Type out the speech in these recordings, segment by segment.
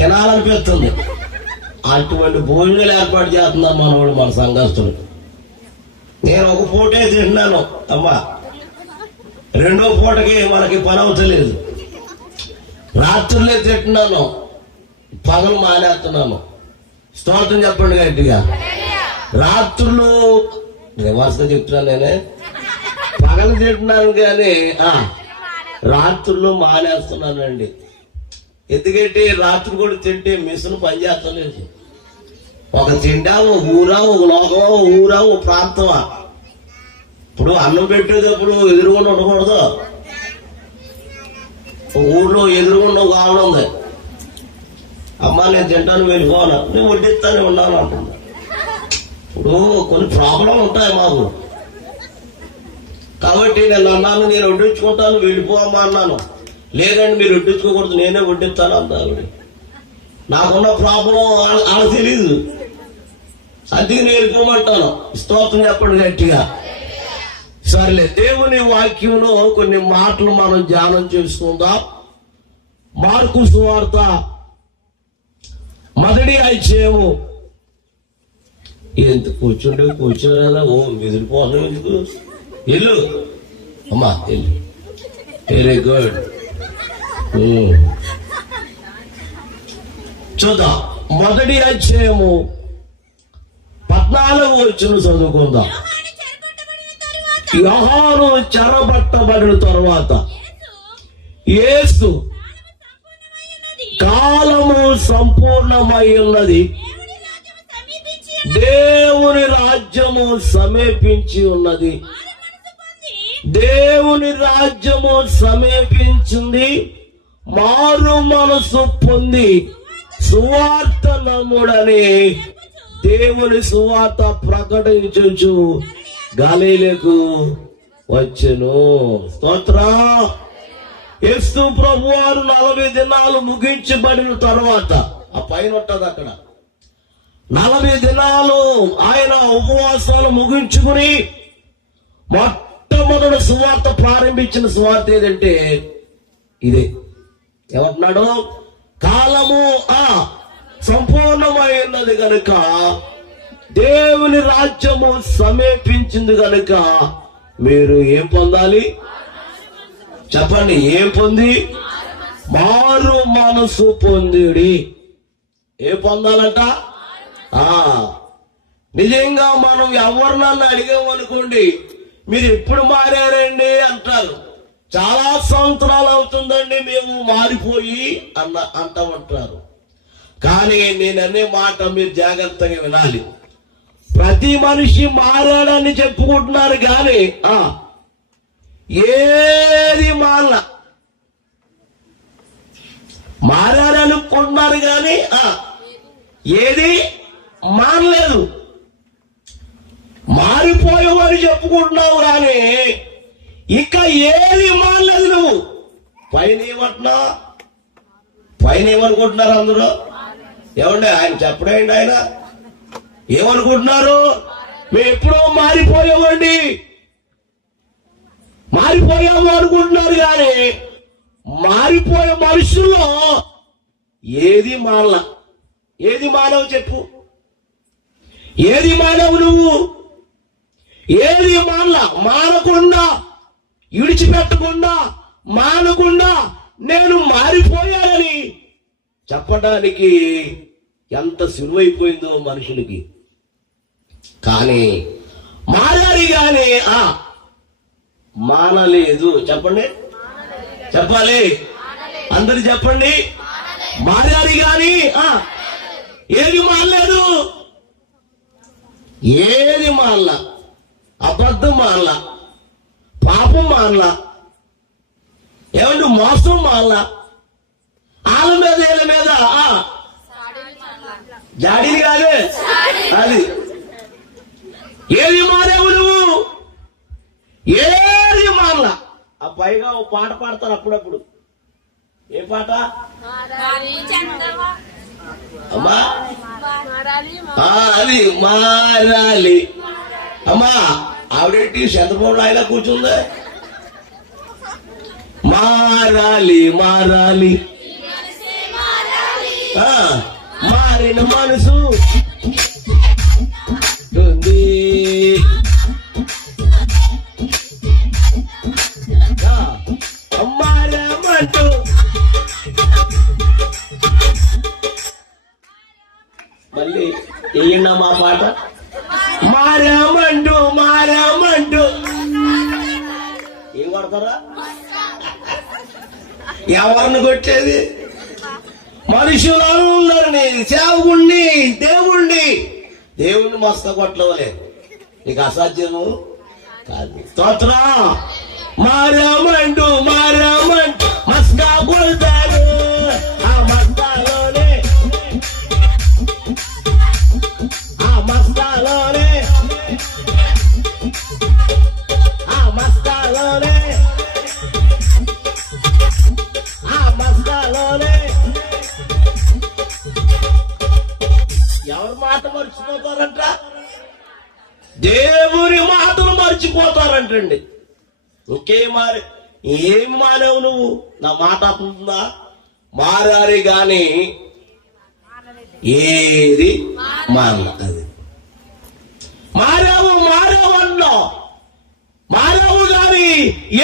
తినాలనిపిస్తుంది. అటువంటి భోజనాలు ఏర్పాటు చేస్తున్నారు మనవాడు, మన సంఘస్థులు. నేను ఒక పూటే తింటున్నాను అమ్మా, రెండో పూటకి మనకి పని అవుతలేదు. రాత్రులే తింటున్నాను, పగలు మానేస్తున్నాను. స్తోత్రం చెప్పండి గట్టిగా. రాత్రులు రివర్స్గా చెప్తున్నాను, నేనే పగలు తింటున్నాను కానీ రాత్రులు మానేస్తున్నానండి. ఎందుకంటే రాత్రి కూడా తింటే మిషన్ పనిచేస్తలేదు. ఒక తిండా, ఒక ఊరా, ఒక లోకమా, ఒక ఊరా, ఒక ప్రాంతమా. ఇప్పుడు అన్నం పెట్టేటప్పుడు ఎదురుగుండా ఉండకూడదు. ఒక ఊళ్ళో ఎదురుగుండా ఒక ఆవిడ ఉంది, అమ్మా నేను తింటాను వెళ్ళిపోను, నేను వడ్డిస్తానే ఉన్నాను అంటున్నా. ఇప్పుడు కొన్ని ప్రాబ్లం ఉంటాయి మాకు, కాబట్టి నేను అన్నాను నేను వడ్డించుకుంటాను వెళ్ళిపోమ్మా అన్నాను. లేదండి మీరు వడ్డించుకోకూడదు, నేనే వడ్డిస్తాను అన్నాడు. నాకున్న ప్రాబ్లం వాళ్ళకి తెలీదు, అందుకే నేను వెళ్ళిపోమంటాను. స్తోత్రం చెప్పండి గట్టిగా. సరేలే, దేవుని వాక్యంలో కొన్ని మాటలు మనం ధ్యానం చేసుకుందాం. మార్కు సువార్త 1వ అధ్యాయము. ఎంత కూర్చుని కదా, ఓ మెదిలిపోను ఎందుకు, వెళ్ళు అమ్మా వెళ్ళు. Very good. చూద్దాం 1వ అధ్యాయము 14వ వచనం చదువుకుందాం. యోహాను చెరబట్టబడిన తరువాత యేసు కాలము సంపూర్ణమై ఉన్నది, దేవుని రాజ్యము సమీపించి ఉన్నది, దేవుని రాజ్యము సమీపించింది, మారు మనసు పొంది సువార్త నమ్ముడని దేవుని సువార్త ప్రకటించు గలిలయకు వచ్చెను. స్తోత్రం. యేసు ప్రభువారు 40 దినాలు ముగించబడిన తర్వాత, ఆ పైన ఉంటది అక్కడ, 40 దినాలు ఆయన ఉపవాసాలు ముగించుకుని మొట్టమొదటి సువార్త ప్రారంభించిన సువార్త ఏదంటే ఇదే. ఏమంటున్నాడు? కాలము సంపూర్ణమైనది గనుక, దేవుని రాజ్యము సమీపించింది గనుక మీరు ఏం పొందాలి చెప్పండి? ఏం పొంది? మారు మనసు పొందిడి. ఏం పొందాలంట? నిజంగా మనం ఎవరినన్నా అడిగామనుకోండి, మీరు ఎప్పుడు మారారండి అంటారు. చాలా సంవత్సరాలు అవుతుందండి మేము మారిపోయి అంటామంటారు. కానీ నేననే మాట మీరు జాగ్రత్తగా వినాలి. ప్రతి మనిషి మారాడని చెప్పుకుంటున్నారు కానీ ఏది మారారనుకుంటున్నారు కానీ ఏది మారలేదు. మారిపోయావని చెప్పుకుంటున్నావు కానీ ఇంకా ఏది మారలేదు నువ్వు. పైన ఏమనుకుంటున్నారు అందరూ? ఏమండి ఆయన చెప్పడండి, ఆయన ఏమనుకుంటున్నారు? మేము ఎప్పుడో మారిపోయామండి, మారిపోయాము అనుకుంటున్నారు కానీ మారిపోయే మనుషుల్లో ఏది మారలా. ఏది మానవు చెప్పు? ఏది మానవు నువ్వు? ఏది మానలా. మానకుండా, విడిచిపెట్టకుండా, మానకుండా నేను మారిపోయానని చెప్పడానికి ఎంత సులువైపోయిందో మనుషులకి. కానీ మారాలి కానీ మానలేదు. చెప్పండి, చెప్పాలి అందరు చెప్పండి. మారాలి కానీ ఏది మారలేదు. ఏది మారలా. అబద్ధం మారలా, పాపం మారలా, ఏమంటే మోసం మారలా, వాళ్ళ మీద వీళ్ళ మీద జాడీలు కాదే అది. ఏది మారావు నువ్వు? ఏది మారలా. ఆ పైగా ఓ పాట పాడతారు అప్పుడప్పుడు. ఏ పాట అమ్మా? అది మారాలి. అమ్మా ఆవిడేంటి చంద్రబాబు ఆయన కూర్చుంది? మారాలి మారాలి మారిన మనసు ఉంది. మారామంటూ మళ్ళీ వేయండి మా పాట. మారామంటూ ఏం కొడతారా? ఎవరిని కొట్టేది? మనుషులందరినీ, సేవకుణ్ణి, దేవుణ్ణి మస్తు కొట్టలే. నీకు అసాధ్యము కాదు. స్తోత్రం. మారామంటూ మస్కా కొడతారు. ఆ మస్తాలోనే ఎవరి మాట మర్చిపోతారంట? దేవుని మాటలు మర్చిపోతారంటండి. ఏమి మానేవు నువ్వు? నా మాట అవుతుందా? మారాలి గాని ఏది మారలేదు. మారావు అన్నా, మారావు గాని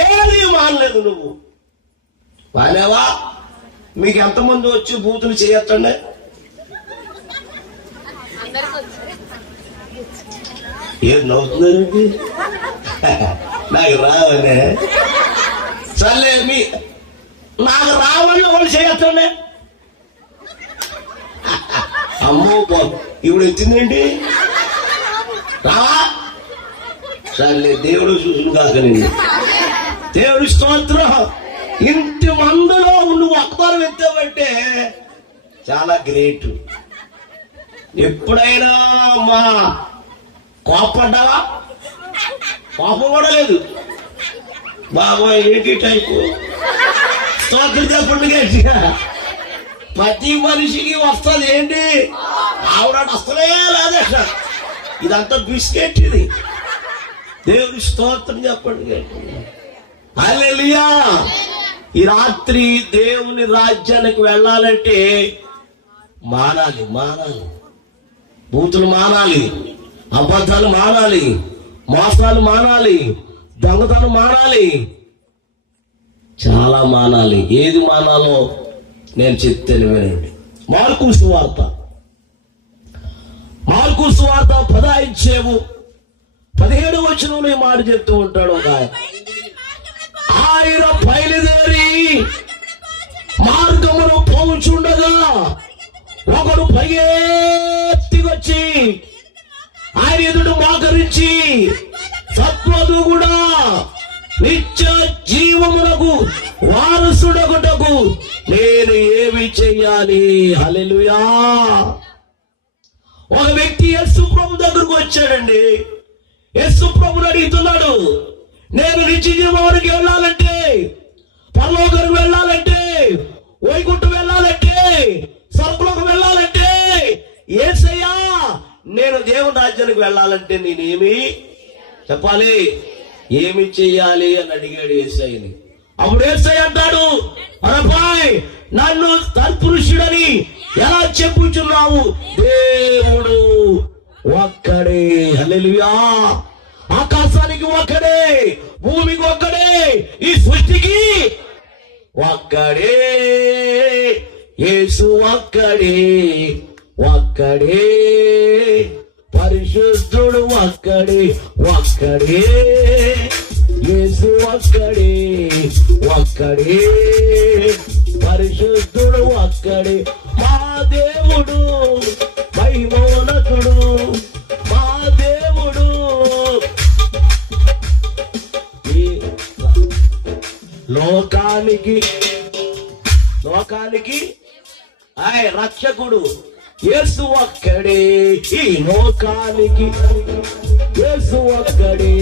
ఏది మారలేదు. నువ్వు మానేవా? మీకు ఎంతమంది వచ్చి బూతులు చేయొచ్చండి? ఏం నవ్వుతున్నారు? నాకు రావనే చల్లే. నాకు రావని వాళ్ళు చేయొచ్చండి. అమ్మో ఇప్పుడు వచ్చిందేంటి? రావా? సర్లే, దేవుడు చూసుడు కాక నిన్ను. దేవుడి స్తోత్రం. ఇంటి మందులో నువ్వు అక్బరం ఎత్తావంటే చాలా గ్రేట్. ఎప్పుడైనా మా కోపడ్డావా? కోపం కూడా లేదు. బాబోయ్ ఏంటి టైపు స్తోత్రం చెప్పండి గట్టిగా. ప్రతి మనిషికి వస్తుంది ఏంటి? ఆవిడ వస్తలే లేదే. ఇదంతా బిస్కెట్. ఇది దేవుడి స్తోత్రం చెప్పండి. హల్లెలూయా. ఈ రాత్రి దేవుని రాజ్యానికి వెళ్ళాలంటే మానాలి. బూతులు మానాలి, అబద్ధాలు మానాలి, మోసాలు మానాలి, దొంగతనం మానాలి, చాలా మానాలి. ఏది మానాలో నేను చెప్తాను వినండి. మార్కు సువార్త 15 వచనంలో ఈ మాట చెప్తూ ఉంటాడు. ఆయన బయలుదేరి మార్గమును పోవుచుండగా ఒకడు పరిగెత్తికొచ్చి ఆయన ఎదుడు మోకరించి, సత్వదుగుడా, నిత్య జీవమునకు వారసుడగుటకు నేను ఏమి చెయ్యాలి? హల్లెలూయా. ఒక వ్యక్తి యేసు ప్రభు దగ్గరకు వచ్చాడండి. యేసు ప్రభుని అడుగుతున్నాడు, నేను నిత్య జీవానికి వెళ్ళాలంటే, పరలోకానికి వెళ్ళాలంటే, వైకుంఠం వెళ్ళాలంటే, స్వర్గలోకం వెళ్ళాలంటే, యేసయ్యా నేను దేవుని రాజ్యానికి వెళ్ళాలంటే నేనేమి చెప్పాలి? ఏమి చెయ్యాలి అని అడిగాడు యేసయ్యని. అప్పుడు యేసయ్య అంటాడు, అరపాయ్ నన్ను తత్పురుషుడని ఎలా చెప్పుచున్నావు? దేవుడు ఒక్కడే. హల్లెలూయా. ఆకాశానికి ఒక్కడే, భూమికి ఒక్కడే, ఈ సృష్టికి ఒక్కడే. యేసు ఒక్కడే, పరిశుద్ధుడు ఒక్కడే. యేసు ఒక్కడే, పరిశుద్ధుడు ఒక్కడే. మా దేవుడు మహిమోన్నతుడు, మా దేవుడు లోకానికి రక్షకుడు. యేసు ఒక్కడే ఈ లోకానికి. యేసు ఒక్కడే.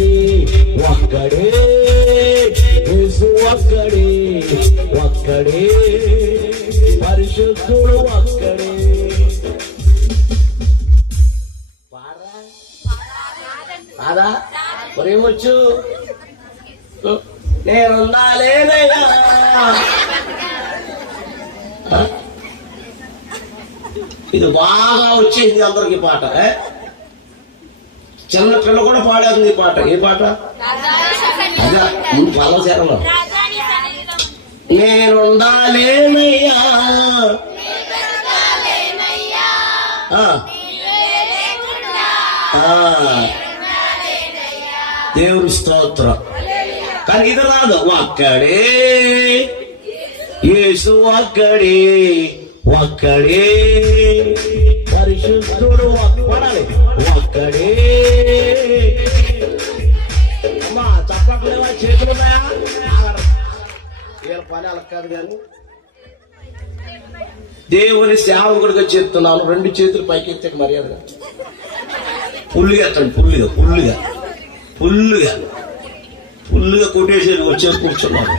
యేసు ఒక్కడే, పరిశుద్ధుడు ఒక్కడే. కాదా? మరేమొచ్చు? నేనుండాలేనయ్యా. ఇది బాగా వచ్చేసింది అందరికి పాట. చిన్న పిల్ల కూడా పాడేస్తుంది ఈ పాట. ఏ పాట? అదే పలవశరణం. నేనుండాలేనయ్యా దేవుని స్తోత్రం. కానీ ఇది రాదు. ఒక్కడే యేసు, ఒక్కడే ఒక్కడే పరిశుద్ధుడు, పడాలి ఒక్కడే. అమ్మా చప్పట్లేవా? చేతులున్నాయా? వీళ్ళ పని అలా కాదు. కానీ దేవుని సేవకుడిగా చెప్తున్నాను. 2 చేతులు పైకి ఎత్తాక మర్యాదగా పుల్లుగా ఎత్తండి. పుల్లుగా కొట్టేసి వచ్చేసి కూర్చున్నాను.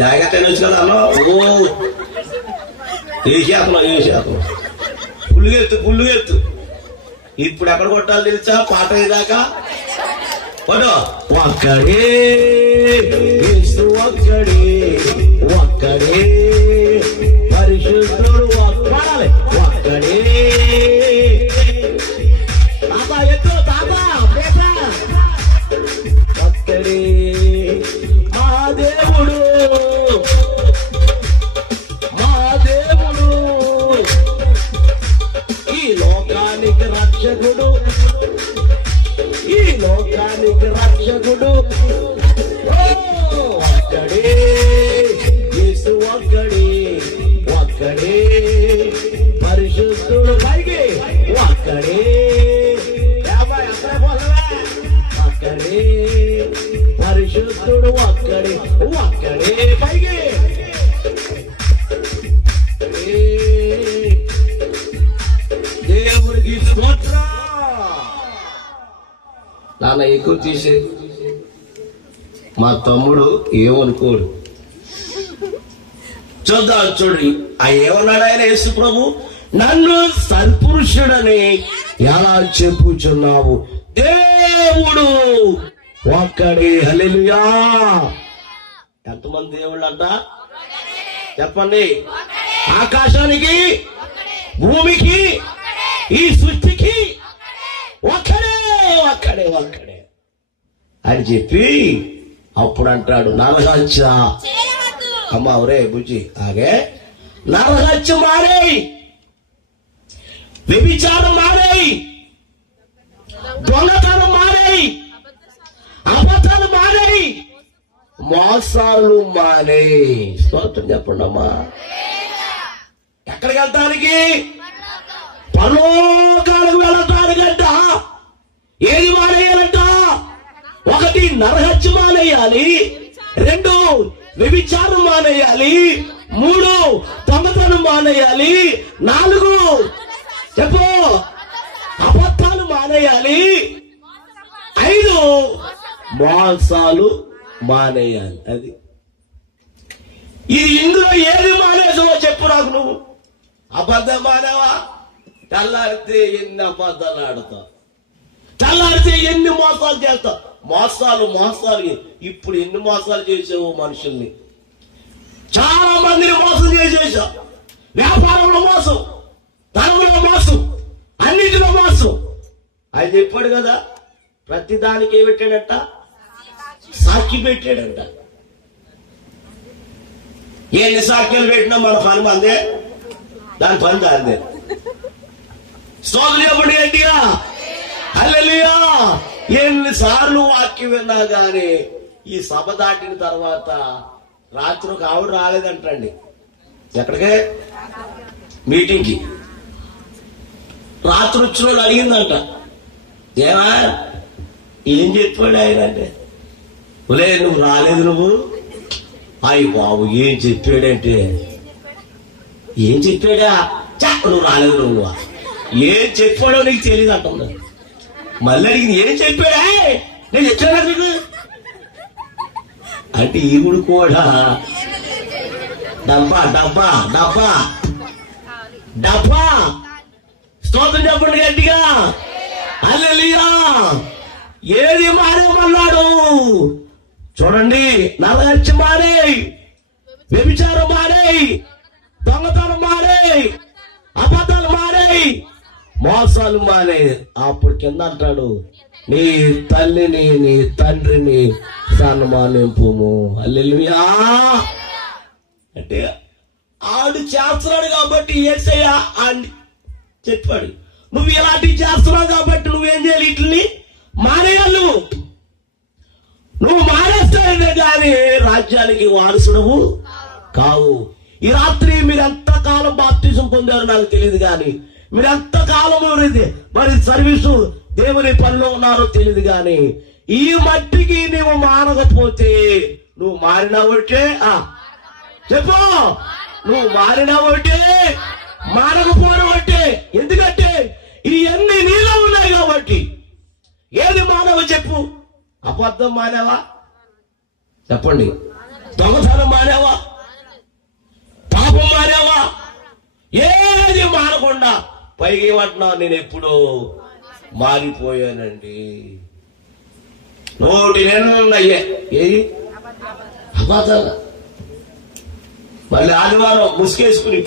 జాగ్రత్త అయినా వచ్చి కదా అన్న. ఏ శాతం పుల్లుగా ఎత్తు. ఇప్పుడు ఎక్కడ కొట్టాలి తెలుసా? పాట అయ్యేదాకా పడు. ఒక్కడే ఒక్కడే పరిశుద్ధుడు, పడాలి ఒక్కడే. తాత ఎత్తు, తాత ఒక్కడే మా దేవుడు, ఈ లోకానికి రక్షకుడు, ఒక్కడే యేసు, ఒక్కడే పరిశుద్ధుడు, పైకి ఒక్కడే ఒక్కడే పరిశుద్ధుడు, ఒక్కడే పైకి. దేవుడికి స్తోత్రం. నాన్న ఎక్కువ తీసే. మా తమ్ముడు ఏమనుకోడు. చూద్దాం చూడండి. ఏమన్నాడు ఆయన? యేసు ప్రభు, నన్ను సత్పురుషుడని ఎలా చెప్పుచున్నావు? దేవుడు ఒక్కడే. హల్లెలూయా. ఎంతమంది దేవుళ్ళు అంట చెప్పండి? ఆకాశానికి, భూమికి, ఈ సృష్టికి ఒక్కడే అని చెప్పి అప్పుడు అంటాడు, నరహత్య. అమ్మ ఒరే బుజ్జి ఆగే. నరహత్య మారేయి, వ్యభిచారం మారేయి, దొంగతనం మారేయి, అబద్ధాలు మారేయి, మోసాలు మానేయి. స్తోత్రం చెప్పండి అమ్మా. ఎక్కడికి వెళ్తానికి? పరలోకాలకు వెళ్ళటానికంట. ఏది మానేయాలంట? 1 నరహత్య మానేయాలి, 2 వ్యభిచారం మానేయాలి, 3 దొంగతనం మానేయాలి, 4 చెప్పు అబద్ధాలు మానేయాలి, 5 మోసాలు మానేయాలి. అది ఇది ఇందులో ఏది మానేసావో చెప్పు నాకు. నువ్వు అబద్ధం మానేవా? తెల్లారితే ఎన్ని అబద్ధాలు ఆడతావు, తెల్లారితే ఎన్ని మోసాలు చేస్తావు. మోసాలు ఇప్పుడు ఎన్ని మోసాలు చేసావు మనుషుల్ని. చాలా మందిని మోసం చేసేసావు. వ్యాపారంలో మోసం, ధనంలో మోసం, అన్నింటిలో మోసం. ఆయన చెప్పాడు కదా, ప్రతి దానికి ఏం పెట్టాడంట? సాక్షి పెట్టాడంట. ఎన్ని సాక్ష్యాలు పెట్టినా మన పని మందే, దాని పని దాందే. స్తోత్రం చెప్పండి గట్టిగా. హల్లెలూయా. ఎన్నిసార్లు వాక్యం విన్నా గానీ ఈ సభ దాటిన తర్వాత రాత్రి ఒక ఆవిడ రాలేదంటండి. ఎక్కడికే? మీటింగ్కి. రాత్రి వచ్చిన వాళ్ళు అడిగిందంట, ఏమా ఏం చెప్పాడు ఆయన అంటే, ఒలే నువ్వు రాలేదు. నువ్వు అయ్యి బాబు ఏం చెప్పాడంటే, ఏం చెప్పాడా? నువ్వు రాలేదు. నువ్వు ఏం చెప్పాడో నీకు తెలియదు అంటుంది. మళ్ళీ అడిగింది, ఏం చెప్పాడా? నేను చెప్పాను నీకు అంటే ఈవిడు కూడా డబ్బా డబ్బా డబ్బా డబ్బా. స్తోత్రం చెప్పండి గట్టిగా. హల్లెలూయా. ఏది మానేమన్నాడు చూడండి. నరహత్య మానేయి, వ్యభిచారం మానేయి, దొంగతనం మానేయి, మానేయి, అబద్ధాలు మానేయి, మోసాలు మానేయి. అప్పుడు కింద అంటాడు, నీ తల్లిని నీ తండ్రిని సన్మానింపుము. హల్లెలూయా. అంటే ఆడు చేస్తున్నాడు కాబట్టి యేసయ్య అని చెప్పాడు. నువ్వు ఇలాంటివి చేస్తున్నావు కాబట్టి నువ్వేం చేయాలి? వీటిని మానేయాలి. నువ్వు మానేస్తానే కానీ రాజ్యానికి వారసుడవు కావు. ఈ రాత్రి మీరు ఎంతకాలం బాప్తిజం పొందారో నాకు తెలియదు, కానీ మీరు ఎంతకాలం మరి సర్వీసు దేవుని పనిలో ఉన్నారో తెలియదు, కానీ ఈ మట్టికి నువ్వు మానకపోతే నువ్వు మారినావంటే చెప్పు, నువ్వు మారినావంటే మానకపోవడం. ఎందుకంటే ఇవన్నీ నీలో ఉన్నాయి కాబట్టి. ఏది మానవ చెప్పు? అబద్ధం మానేవా? చెప్పండి. దొంగతనం మానేవా? పాపం మానేవా? ఏది మానకుండా పైకి ఏమంటున్నా, నేను ఎప్పుడో మారిపోయానండి. నోటి నిండా ఏది అబద్ధాలు. మళ్ళీ ఆదివారం ముసుకేసుకుని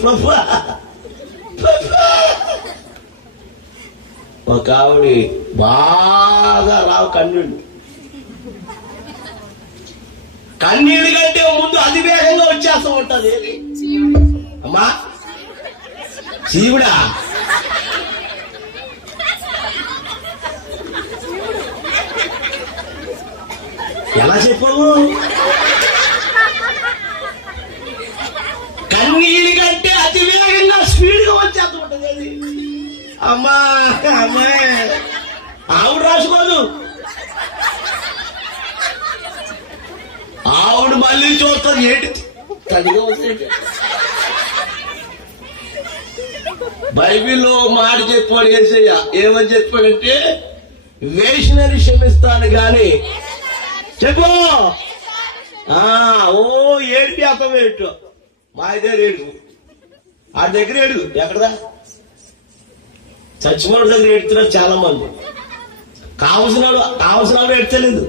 ఒక ఆవిడ బాగా రావు కన్నీళ్ళు కంటే ముందు అతివేగంగా వచ్చేస్తూ ఉంటది. అమ్మా శివుడా, ఎలా చెప్పావు? కన్నీళ్ళు కంటే అతివేగంగా స్పీడ్ గా వచ్చేస్తూ ఉంటది అది. అమ్మా అమ్మాయి ఆవిడ రాసుకోదు. ఆవిడ మళ్ళీ చూస్తుంది, ఏంటి తడిగా వచ్చేది. బైబిల్లో మాట చెప్పాడు యేసయ్య. ఏమని చెప్పాడంటే, వేషనని క్షమిస్తాను గాని చెప్పు. ఓ ఏడిపి అర్థం ఏంటో మా దగ్గర ఏడు, ఆ దగ్గర ఏడు. ఎక్కడదా? చచ్చిపోవడం దగ్గర ఏడుతున్నారు చాలా మంది. కావలసిన ఏడ్చలేదు,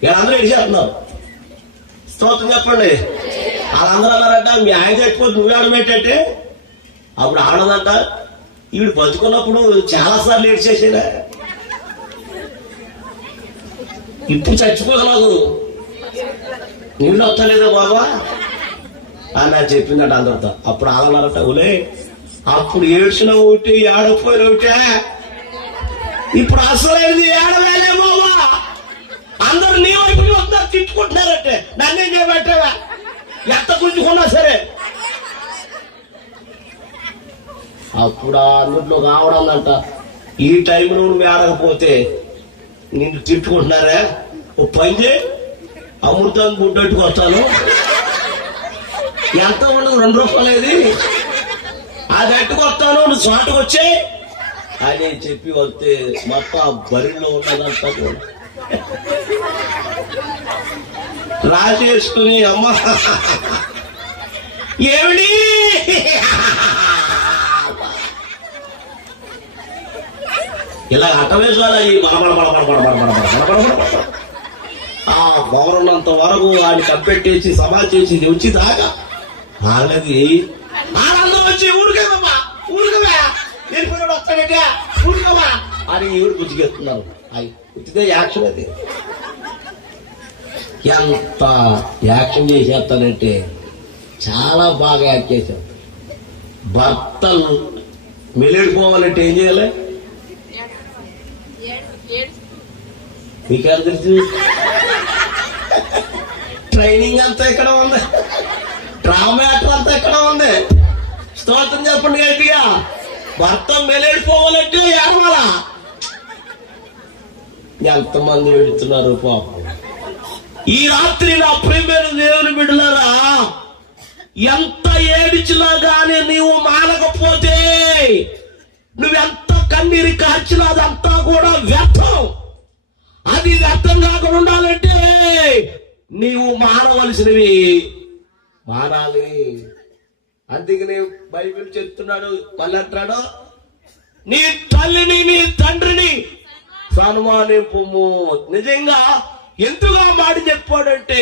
వీళ్ళందరూ ఏడిచేస్తున్నారు. స్తోత్రం చెప్పండి. వాళ్ళందరూ అన్నారంట, మీ ఆయన చచ్చిపోతే నువ్వు ఏడమేంటంటే, అప్పుడు ఆడదంట, ఈవిడ బతుకున్నప్పుడు చాలా సార్లు ఏడ్చేసేదా, ఇప్పుడు చచ్చిపోగలదు నీళ్ళు వస్తలేదా బాబా అని నాకు చెప్పిందట అందరితో. అప్పుడు ఆలన్నారట, ఓలే అప్పుడు ఏడ్చిన ఒకటి ఏడపోయిన ఒకటే, ఇప్పుడు అసలు ఏడవేలే బాబా. అందరూ నీ వైపు వస్తారు, తిట్టుకుంటున్నారంటే నన్నేం చేయబట్టావా, ఎంత గుంజుకున్నా సరే. అప్పుడు అందులో కావడందంట, ఈ టైంలో నువ్వు ఏడకపోతే నిన్ను తిట్టుకుంటున్నారే, ఓ పని చేయి, అమృతం గుడ్డట్టుకు వస్తాను, ఎంత ఉండదు 2 రూపాయలేది, అది ఎట్టుకొస్తాను, నువ్వు చాటుకు వచ్చే అని చెప్పి వస్తే మొత్తం బరిలో ఉన్నదంతా కూడా రాసేసుకుని అమ్మ ఏమిటి ఇలా అట్టవేసాలా ఈ ఆ పవరున్నంత వరకు ఆయన కప్పెట్టేసి సభా చేసి వచ్చి దాకా వాళ్ళది ఆనందం వచ్చి ఊరికేమమ్మా ఊరికవా వెళ్ళిపోయినాడు వస్తాడేటా ఊరికవా అని ఈవిడ గుజ్జిగేస్తున్నారు. అది ఉచితే యాక్షన్. అది ఎంత యాక్షన్ చేసేస్తానంటే చాలా బాగా యాక్ట్ చేశారు. భర్తలు మెలిడిపోవాలంటే ఏం చేయాలి? మీకేం తెలుసు? ట్రైనింగ్ అంతా ఇక్కడ ఉంది, డ్రామాటర్ అంతా ఇక్కడ ఉంది. స్తోత్రం చెప్పండి గట్టిగా. భర్త మెలేడిపోవాలంటే ఏడవాలా? ఎంతమంది వెళుతున్నారు పాపం. ఈ రాత్రి నా ప్రియమైన దేవుని బిడ్డలారా, ఎంత ఏడిచినా గానీ నీవు మానకపోతే, నువ్వెంత కన్నీరు కార్చినా అదంతా కూడా వ్యర్థం. అది వ్యర్థం కాకుండా ఉండాలంటే నీవు మానవలసినవి మానాలి. అందుకనే బైబిల్ చెప్తున్నాడు, మళ్ళీ అంటాడు, నీ తల్లిని నీ తండ్రిని సన్మానింపుము. నిజంగా ఎందుకు ఆ మాట చెప్పాడంటే,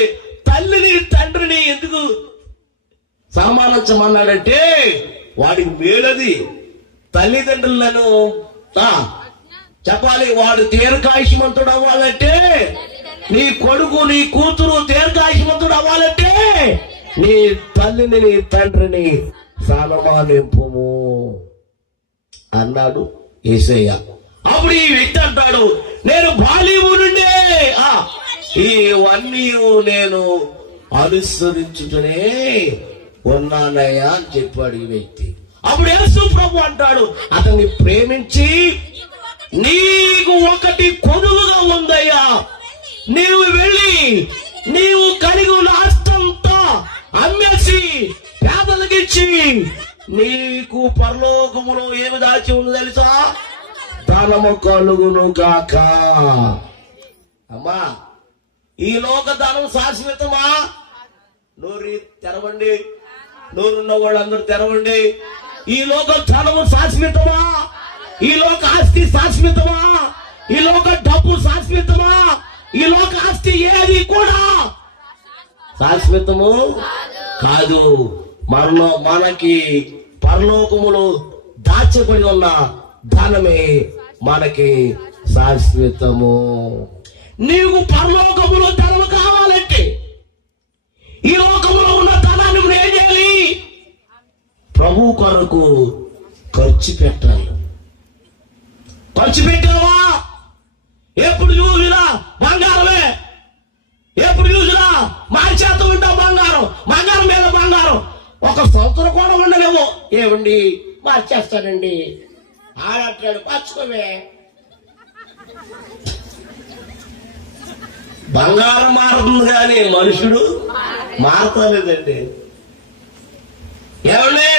తల్లిని తండ్రిని ఎందుకు సన్మానించమన్నాడంటే, వాడికి మేలది. తల్లిదండ్రులను చెప్పాలి. వాడు దీర్ఘాయుష్మంతుడు అవ్వాలంటే, నీ కొడుకు నీ కూతురు దీర్ఘాయుష్మంతుడు అవ్వాలంటే నీ తల్లిని నీ తండ్రిని సన్మానింపుము అన్నాడు యేసయ్య. అప్పుడు ఈ వ్యక్తి అంటాడు, నేను బాల్యము నుండే ఇవన్నీ నేను అనుసరించుటనే ఉన్నానయ్యా అని చెప్పాడు ఈ వ్యక్తి. అప్పుడు యేసు ప్రభు అంటాడు, అతన్ని ప్రేమించి నీకు ఒకటి కొనులుగా ఉందయ్యా, నీవు వెళ్ళి నీవు కలిగి ఉన్న ఆస్తంతా అమ్మేసి పేదలకిచ్చి నీకు పరలోకములో ఏమి దాచి ఉంది తెలుసా? ధనము కలుగును గాక. అమ్మా, ఈ లోక ధనం శాశ్వతమా? నోరు తెరవండి, నోరున్న వాళ్ళందరూ తెరవండి. ఈ లోక ధనము శాశ్వతమా? ఈ లోక ఆస్తి శాశ్వతమా? ఈ లోక డబ్బు శాశ్వతమా? ఈ లోక ఆస్తి ఏది కూడా శాశ్వతము కాదు. మనకి పరలోకములో దాచబడి ఉన్న ధనమే మనకి శాశ్వతము. నీవు పరలోకములో ధనము కావాలంటే ఈ లోకములో ఉన్న ధనాన్ని ఏం చేయాలి? ప్రభు కొరకు ఖర్చు పెట్టాలి. ఖర్చు పెట్టావా? ఎప్పుడు చూసినా బంగారమే, ఎప్పుడు చూసినా మార్చేస్తూ ఉంటాం బంగారం, బంగారం మీద బంగారం. ఒక సంవత్సరం కూడా ఉండలేము. ఏమండి మార్చేస్తానండి ఆడంటాడు, మార్చుకోవే. బంగారం మారుతుంది కానీ మనుషుడు మారతలేదండి. ఏమండి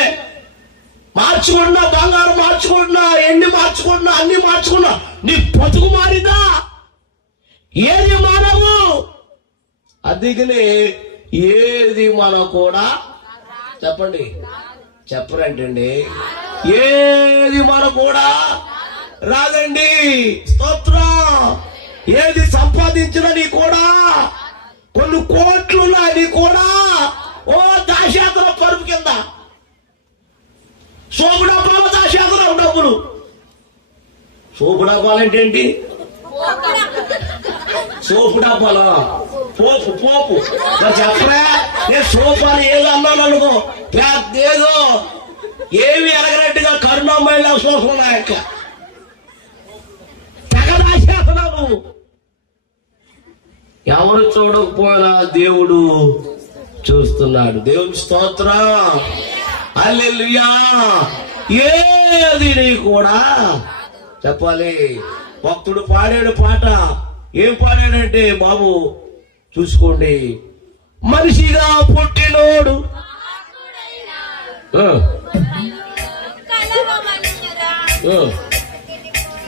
మార్చుకుంటున్నా, బంగారం మార్చుకుంటున్నా, ఎండి మార్చుకుంటున్నా, అన్ని మార్చుకున్నా, నీ బతుకు మారిందా? ఏది మానవు? అందుకని ఏది మనం కూడా చెప్పండి, చెప్పరంటండి. ఏది మనం కూడా రాదండి. స్తోత్రం. ఏది సంపాదించినా నీ కూడా కొన్ని కోట్లున్నాయి, నీ కూడా ఓ దాశాతల పరుపు కింద సోపు డబ్బాలు దాశాతల డబ్బులు. సోపు డబ్బాలంటే ఏంటి? సోపు డబ్బాలు, పోపు పోపు చెప్పరా? నేను సోపు అని ఏదో అన్నాను అనుకో, ఏదో ఏమి ఎరగనట్టుగా కరుణామయ్య సోపు నాయక తెగదాసేస్తున్నావు. ఎవరు చూడకపోయినా దేవుడు చూస్తున్నాడు. దేవుని స్తోత్రం. హల్లెలూయా. ఏది నీ కూడా చెప్పాలి. భక్తుడు పాడాడు పాట. ఏం పాడాడంటే, బాబు చూసుకోండి, మనిషిగా పుట్టినోడు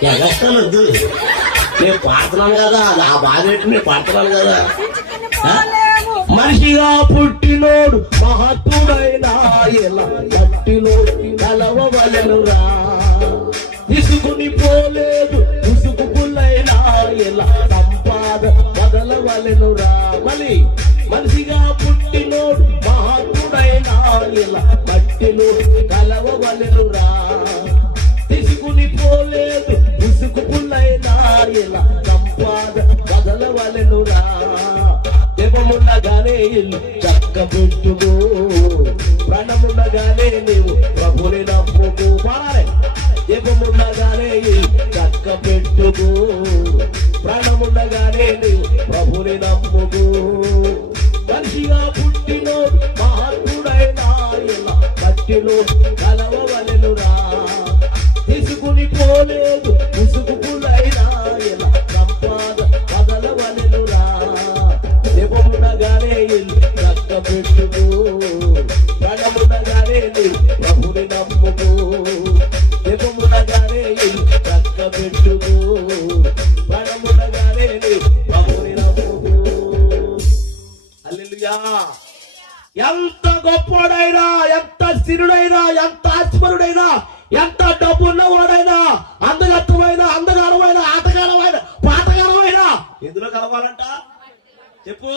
ఎగస్తానొద్దు, నేను పాడుతున్నాను కదా, ఆ బాధ పెట్టి నేను పాడుతున్నాను కదా. మనిషిగా పుట్టినోడు మహత్తుడైనా ఎలా మట్టిలో కలవవలెనురా, తీసుకుని పోలేదు ముసుగులైనా ఎలా సంపాద వదలవలెనురా. మళ్ళీ మనిషిగా పుట్టినోడు మహత్తుడైనా ఎలా మట్టిలో కలవవలెనురా, తీసుకుని పోలేదు ముసుగులైనా ఎలా సంపాద వదలవలెనురా. దేవముండగానే ఇల్లు చక్క పెట్టుకో, ప్రాణముండగానే నీవు ప్రభుని నమ్ముకో. పాడాలి. దేవముండగానే ఇల్లు చక్క పెట్టుకో, ప్రాణముండగానే నీవు ప్రభుని నమ్ముకో. మనిషిగా పుట్టినోడు మహత్తుడైనా ఎలా మట్టిలో కలవవలెనురా, తీసుకుని పోలేదు ముసుగులైనా ఎలా సంపాద వదలవలెనురా. దేవముండగానే ఇల్లు చక్క పెట్టుకో, ప్రాణముండగానే నీవు ప్రభుని నమ్ముకో. దేవముండగానే ఇల్లు చక్క పెట్టుకో, ప్రాణముండగానే నీవు ప్రభుని నమ్ముకో. హల్లెలూయా. ఎంత గొప్పవాడైనా, ఎంత స్థిరుడైనా, ఎంత ఆత్మరుడైనా, ఎంత డబ్బు ఉన్నవాడైనా, అందగత్తమైన, అందగారమైన, ఆటగారమైన, పాటగారమైన ఎందులో కలవాలంట చెప్పు.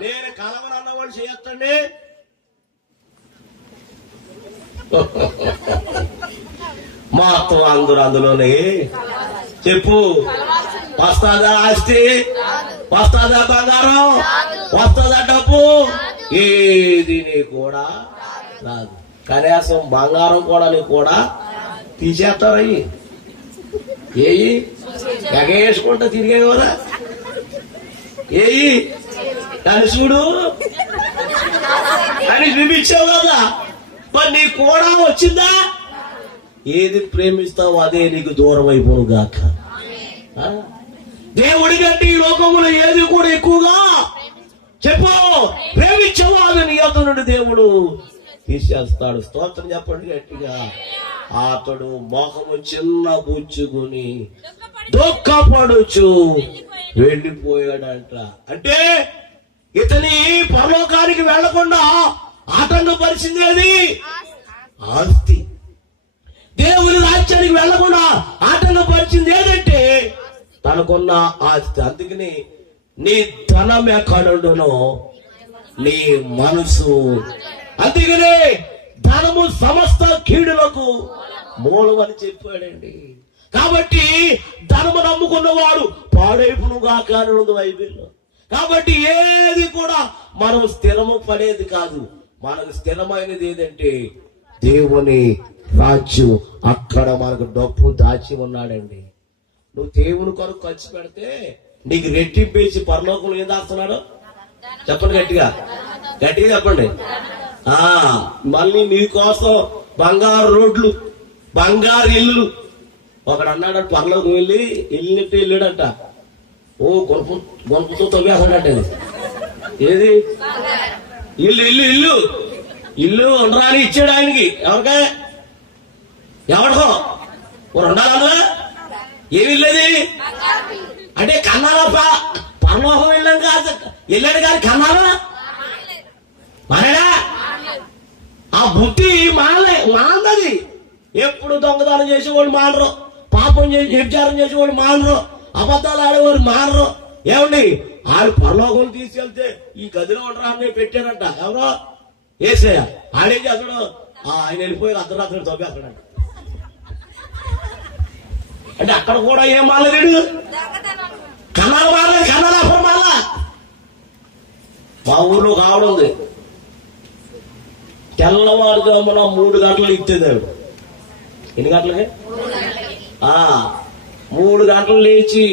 నేను కలవనన్నవాడు చేయొచ్చండి. మొత్తం అందులోనే చెప్పు. వస్తుందా ఆస్తి, వస్తుందా బంగారం, వస్తుందా డబ్బు, ఏది నీ కూడా రాదు. కనీసం బంగారం కూడా నీకు కూడా తీసేస్తారు. అయ్యి ఏయి ఎగేసుకుంటా తిరిగే కదా. ఏయి అని చూడు అని చూపించావు కదా, మరి నీకు కూడా వచ్చిందా? ఏది ప్రేమిస్తావు అదే నీకు దూరం అయిపోను గాక. దేవుడి కంటే ఈ లోకములో ఏది కూడా ఎక్కువగా చెప్పు ప్రేమించావు అది నీ యొద్ద నుండి దేవుడు తీసేస్తాడు. స్తోత్రం చెప్పండి గట్టిగా. అతడు మోహము చిన్న బుచ్చుకుని దుఃఖపడుచు వెళ్ళిపోయాడంట. అంటే ఇతని పరలోకానికి వెళ్లకుండా ఆటంకపరిచింది అది ఆస్తి. దేవుని రాజ్యానికి వెళ్లకుండా ఆటంకపరిచింది ఏదంటే తనకున్న ఆస్తి. అందుకని నీ ధనం ఎక్కడుండునో నీ మనసు. అందుకనే ధనము సమస్త కీడులకు మూలం అని చెప్పాడండి. కాబట్టి ధనము నమ్ముకున్నవాడు పాడైపునుగా కానీ ఉంది బైబిల్లో. కాబట్టి ఏది కూడా మనం స్థిరము పడేది కాదు. మనకు స్థిరమైనది ఏదంటే దేవుని రాజ్యం. అక్కడ మనకు డబ్బు దాచి ఉన్నాడండి. నువ్వు దేవుని కొరకు ఖర్చు పెడితే నీకు రెట్టింపేసి పరలోకంలో ఏం దాస్తున్నాడు చెప్పండి గట్టిగా, గట్టిగా చెప్పండి. మళ్ళీ నీకోసం బంగారు రోడ్లు, బంగారు ఇల్లు. ఒకడు అన్నాడు పరలోకం వెళ్ళి ఇల్లునట్టు వెళ్ళాడంట. ఓ గొనుపుతో తవ్వేస్తాడంట. ఏది ఇల్లు ఇల్లు ఇల్లు ఇల్లు ఉండరాని ఇచ్చాడు ఆయనకి. ఎవరికే ఎవరికో ఉండాలన్నా ఏమి ఇల్లేది అంటే కన్నాలా పరలోకం వెళ్ళాం కాదు, వెళ్ళాడు కానీ కన్నాలా మనడా ఆ బుద్ధి మానది. ఎప్పుడు దొంగతనం చేసేవాళ్ళు మానరు, పాపం చేసి వ్యభిచారం చేసేవాళ్ళు మానరు, అబద్ధాలు ఆడేవాళ్ళు మానరు. ఏమండి ఆడు పరలోకం తీసుకెళ్తే ఈ గదిలో ఉండరా అని పెట్టారంట. ఎవరో ఏసయ్య ఆడేం చేస్తాడు, ఆయన వెళ్ళిపోయి అర్ధరాత్రి తవ్వేస్తాడంట. అంటే అక్కడ కూడా ఏం మానలేడు, కన్నాలు మారలేదు, కన్నాలు అప్పుడు మాలా. మా ఊర్లో కావడం ఉంది. తెల్లవారుజామున 3 గంటలు ఇచ్చేదాడు. ఎన్ని గంటలకి? 3 గంటలు లేచి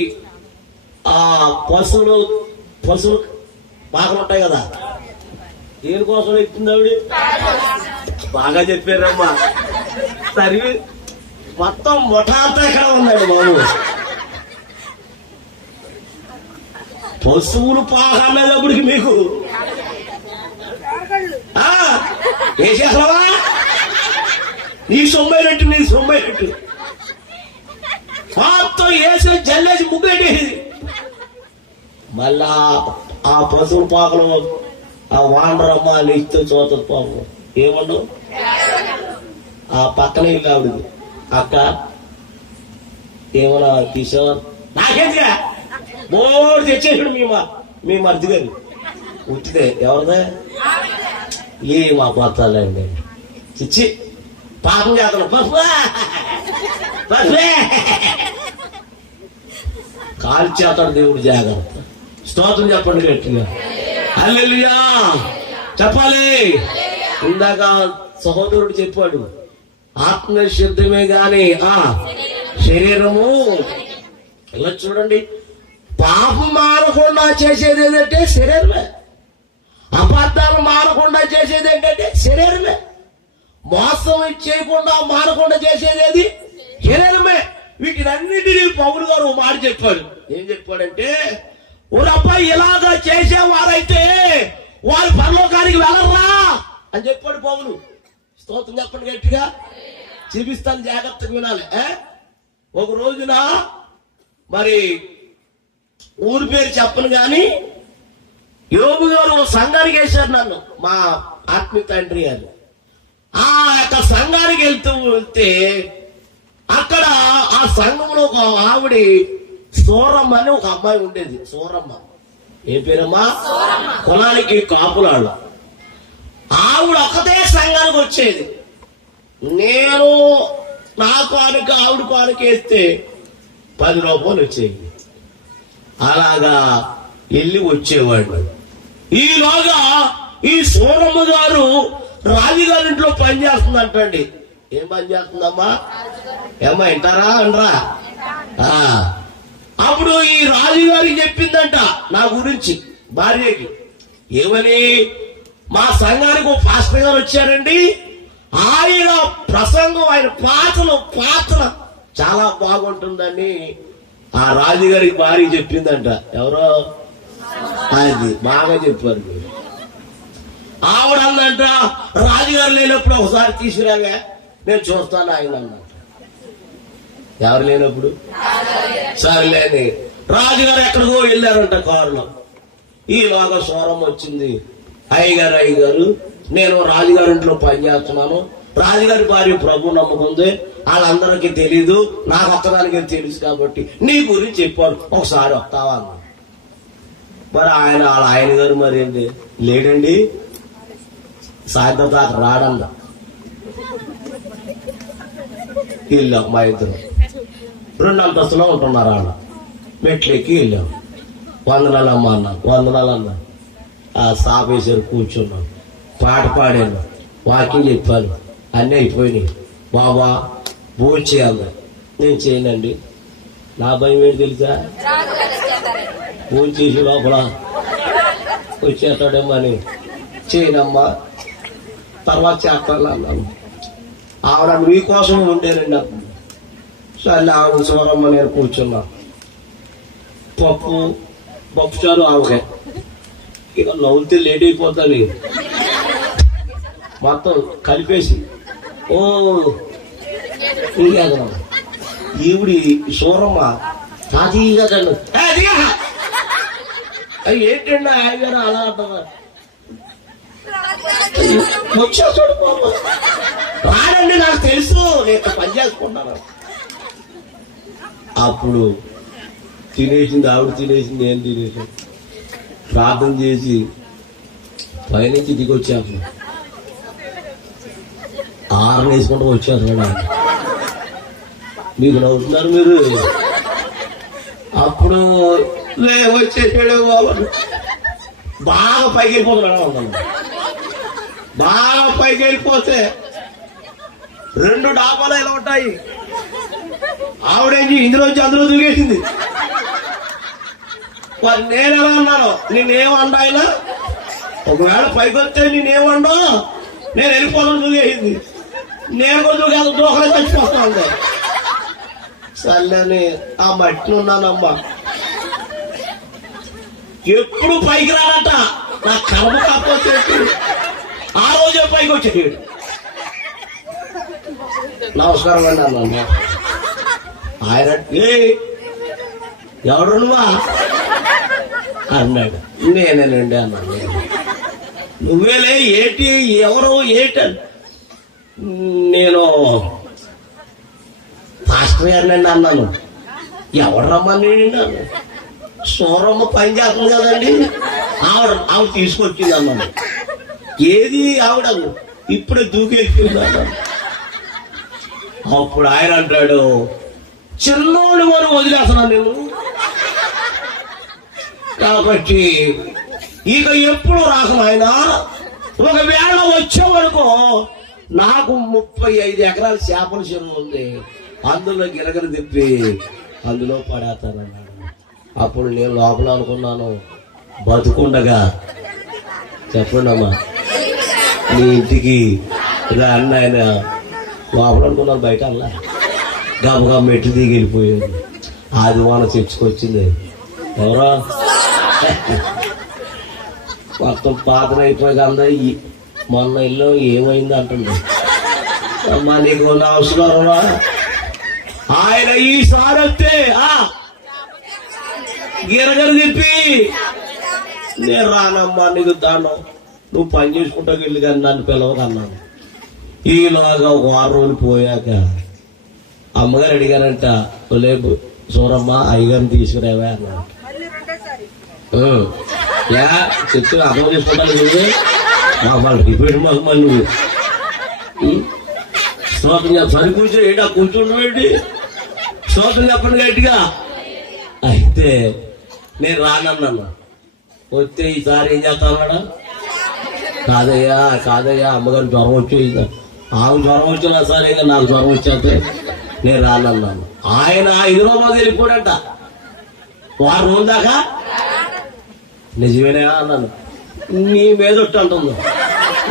ఆ పశువులు బాగా ఉంటాయి కదా, దేనికోసం ఎత్తుంది ఆవిడ? బాగా చెప్పారమ్మా. సరి మొత్తం ముఠాంతా ఇక్కడ ఉన్నాడు బాబు. పశువులు పాకనేటప్పటికి మీకు వేసేసావా? నీ సొమ్మైనట్టు మొత్తం వేసి జల్లేసి ముగ్గేసి మళ్ళా ఆ పశువుల పాకలో ఆ వాండరమ్మ అని ఇస్తే చూత పాపం ఏమన్నావు? ఆ పక్కన ఇల్లు ఆవిడది. అక్క ఏమన్నా తీసావా? నాకేంటిగా బోర్డు తెచ్చేసాడు మీ మర్ది గారు. ఉట్టిదే ఎవరిదే? ఏ మా పోతాలండి చిచ్చి పాపం చేతను కాలు చేతాడు దేవుడు. జాగ్రత్త. స్తోత్రం చెప్పండి గట్టిగా. హల్లెలూయా చెప్పాలి. ఇందాక సహోదరుడు చెప్పాడు, ఆత్మ శుద్ధమే గాని శరీరము. ఇలా చూడండి, పాపం మారకుండా చేసేది ఏంటంటే శరీరమే. అబద్ధాలు మారకుండా చేసేది ఏంటంటే శరీరమే. మోసం చేయకుండా మారకుండా చేసేది శరీరమే. వీటినన్నిటినీ పౌలు గారు మాట చెప్పాడు. ఏం చెప్పాడంటే, ఓరబ్బాయి ఇలాగా చేసేవారైతే వారు పరలోకానికి వెళ్ళరా అని చెప్పాడు పౌలు. స్తోత్రం చెప్పండి గట్టిగా. చూపిస్తాను, జాగ్రత్తగా వినాలి. ఒక రోజున మరి ఊరి పేరు చెప్పను గాని యోబు గారు సంఘానికి వేశారు నన్ను, మా ఆత్మీయ తండ్రి అని. ఆ యొక్క సంఘానికి వెళ్తే అక్కడ ఆ సంఘంలో ఒక ఆవిడ సూరమ్మ అని ఒక అమ్మాయి ఉండేది. సూరమ్మ. ఏ పేరమ్మా? కులానికి కాపులాడు. ఆవిడ ఒకటే సంఘానికి వచ్చేది. నేను నా కానుక ఆవిడ కానుక వేస్తే 10 రూపాయలు వచ్చేవి. అలాగా వెళ్ళి వచ్చేవాడు. ఈలోగా ఈ సూరమ్మ గారు రాజుగారి ఇంట్లో పని చేస్తుందంటండి. ఏం పని చేస్తుందమ్మా? ఏమ్మా వింటారా అనరా? అప్పుడు ఈ రాజుగారికి చెప్పిందంట నా గురించి భార్యకి. ఏమని? మా సంఘానికి ఒక పాస్టర్ గారు వచ్చారండి, ఆయన ప్రసంగం, ఆయన పాత్ర చాలా బాగుంటుందని ఆ రాజుగారికి భార్య చెప్పిందంట. ఎవరో అది బాగా చెప్పారు. ఆవిడ అందంట, రాజుగారు లేనప్పుడు ఒకసారి తీసుకురాగా నేను చూస్తాను ఆయన అన్నట్టు. ఎవరు లేనప్పుడు సరేలేని రాజుగారు ఎక్కడికో వెళ్ళారంట కారులో. ఈలోగా సూరమ్మ వచ్చింది. అయ్యగారు నేను రాజుగారి ఇంట్లో పనిచేస్తున్నాను, రాజుగారి భార్య ప్రభు నమ్ముకుంది, వాళ్ళందరికీ తెలీదు, నాకు ఒక్కదానికి తెలుసు కాబట్టి నీ గురించి చెప్పాను, ఒకసారి వస్తావా అన్న. మరి ఆయన గారు మరి ఏంటి లేడండి, సాయంత్రం దాకా రాడంద. వెళ్ళాం మా ఇద్దరు 2 అంతస్తులో ఉంటున్నారు. ఆడ మెట్లెక్కి వెళ్ళాం. వందనాలమ్మా అన్నా. వందనాలు అన్నా. ఆ సాపేసారు, కూర్చున్నాం, పాట పాడాను, వాకింగ్ చెప్పాను, అన్నీ అయిపోయినాయి. బాబా భోజనం చేయాలి. నేను చేయనండి, నా భయం ఏంటి తెలుసా? భోజనం చేసి లోపల వచ్చేస్తాడేమో అని చేయనమ్మా, తర్వాత చేస్తాను అన్నాను. ఆవిడ మీకోసం ఉండేనండి. అప్పుడు సరే ఆవిడ సూరమ్మ నేను కూర్చున్నా. పప్పు చారు ఆవిడే. ఇక నవ్వుతే లేట్ అయిపోతాను, మొత్తం కలిపేసి ఓ ఇంకేదన్నా ఈవిడి సూరమ్మ తాతీగా ఏంటండి ఆయగారు అలా అంటారా? వచ్చేస్తాడు రాడండి, నాకు తెలుసు, నేను పని చేసుకుంటాను. అప్పుడు తినేసింది ఆవిడ, తినేసింది, నేను తినేసాను. ప్రార్థన చేసి పైనుంచి దిగొచ్చాను. 6 వేసుకుంటూ వచ్చారు. మీకు నవ్వుతున్నారు మీరు. అప్పుడు వచ్చేసాడు బాబు, బాగా పైకి వెళ్ళిపోతున్నాడు. బాగా పైకి వెళ్ళిపోతే 2 డాబాలు ఎలా ఉంటాయి. ఆవిడేంచి ఇందులోంచి అందులో దూకేసింది. మరి నేను ఎలా అన్నాను, నేనేమండా ఆయన ఒకవేళ పైకి వస్తే నేనేమండా, నేను వెళ్ళిపోతాను దూకేసింది. నేను కూడా దూకేది దూకలే చచ్చిపోతా ఉంది. సర్లేని ఆ మట్టిని ఉన్నానమ్మా. ఎప్పుడు పైకి రాడట, నా కర్మ కాకపోతే ఆ రోజే పైకి వచ్చేసాడు. నమస్కారం అండి అన్న. ఆయన ఎవడు నువ్వా అన్నాడు. నేనేనండి అన్నాను. నువ్వేలే ఏటి, ఎవరు ఏటి? నేను పాస్టర్ గారినండి అన్నాను. ఎవడు రమ్మని అన్నాను. సూరమ్మ పని చేస్తుంది కదండి, ఆవిడ తీసుకొచ్చింది అన్నాను. ఏది ఆవిడ? ఇప్పుడే దూకేసింది అన్నాను. అప్పుడు ఆయన అంటాడు, చిన్నోడు మనం వదిలేస్తున్నాను నేను, కాబట్టి ఇక ఎప్పుడు రాకు ఆయన. ఒకవేళ వచ్చేవరకు నాకు 35 ఎకరాల చేపల చెరువు ఉంది, అందులో గిరగలు తిప్పి అందులో పడేస్తానన్నాడు. అప్పుడు నేను లోపల అనుకున్నాను, బతుకుండగా చెప్పండి అమ్మా నీ ఇంటికి ఇలా అన్న ఆయన లోపల అనుకున్నాను, బయట అలా గబగబ మెట్లు దిగి వెళ్ళిపోయాడు. ఆదివారం తెచ్చుకొచ్చింది. ఎవరో మొత్తం పాత్ర అయిపోయి కదా, మొన్న ఇల్లు ఏమైంది అంటుంది. అమ్మా నీకు ఉన్న అవసరమా? ఆయన ఈసారి వస్తే గిరగరు తిప్పి నేను రానమ్మా, నీకు దానం, నువ్వు పని చేసుకుంటాకి వెళ్ళి కానీ నన్ను పిలవకన్నాను. ఈలాగా 1 వారం రోజులు పోయాక అమ్మగారు అడిగారంట, లేపు సూరమ్మ అయ్యగారిని తీసుకురావా అన్నాడు. చెప్తే అర్థం చేసుకుంటాను నువ్వు, మళ్ళీ రిపీట్ మాకు మళ్ళీ నువ్వు స్తోత్రం సరి కూర్చో ఏంటి ఆ కూర్చుండేంటి స్తోత్రం చెప్పండి గట్టిగా. అయితే నేను రానన్నాను. వస్తే ఈసారి ఏం చేస్తాను? కాదయ్యా అమ్మగారు జ్వరం వచ్చేది. ఆమె జ్వరం వచ్చినా సరే నాకు జ్వరం వచ్చేస్తే నేను రానన్నాను. ఆయన హైదరాబాద్ వెళ్ళిపోడంట వారం రోజుల దాకా. నిజమేనా అన్నాను. నీ మీద ఒట్టు అంటుంది,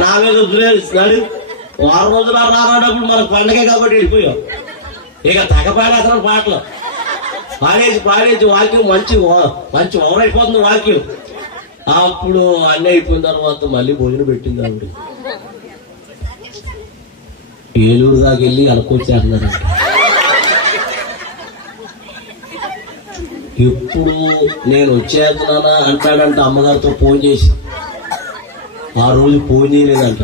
నా మీద వదిలేస్తున్నాడు. వారం రోజులు రానప్పుడు మనకు పండగే కాబట్టి వెళ్ళిపోయాం. ఇక తెగపాడేస్తాను పాటలు పాడేసి వాక్యం మంచి ఓవరైపోతుంది వాక్యం. అప్పుడు అన్నీ అయిపోయిన తర్వాత మళ్ళీ భోజనం పెట్టింది ఆవిడ. ఏలూరు దాకా వెళ్ళి అనుకొచ్చేస్తున్నారు. ఎప్పుడు నేను వచ్చేస్తున్నానా అంటాడంట. అమ్మగారితో ఫోన్ చేసి ఆ రోజు ఫోన్ చేయలేదంట.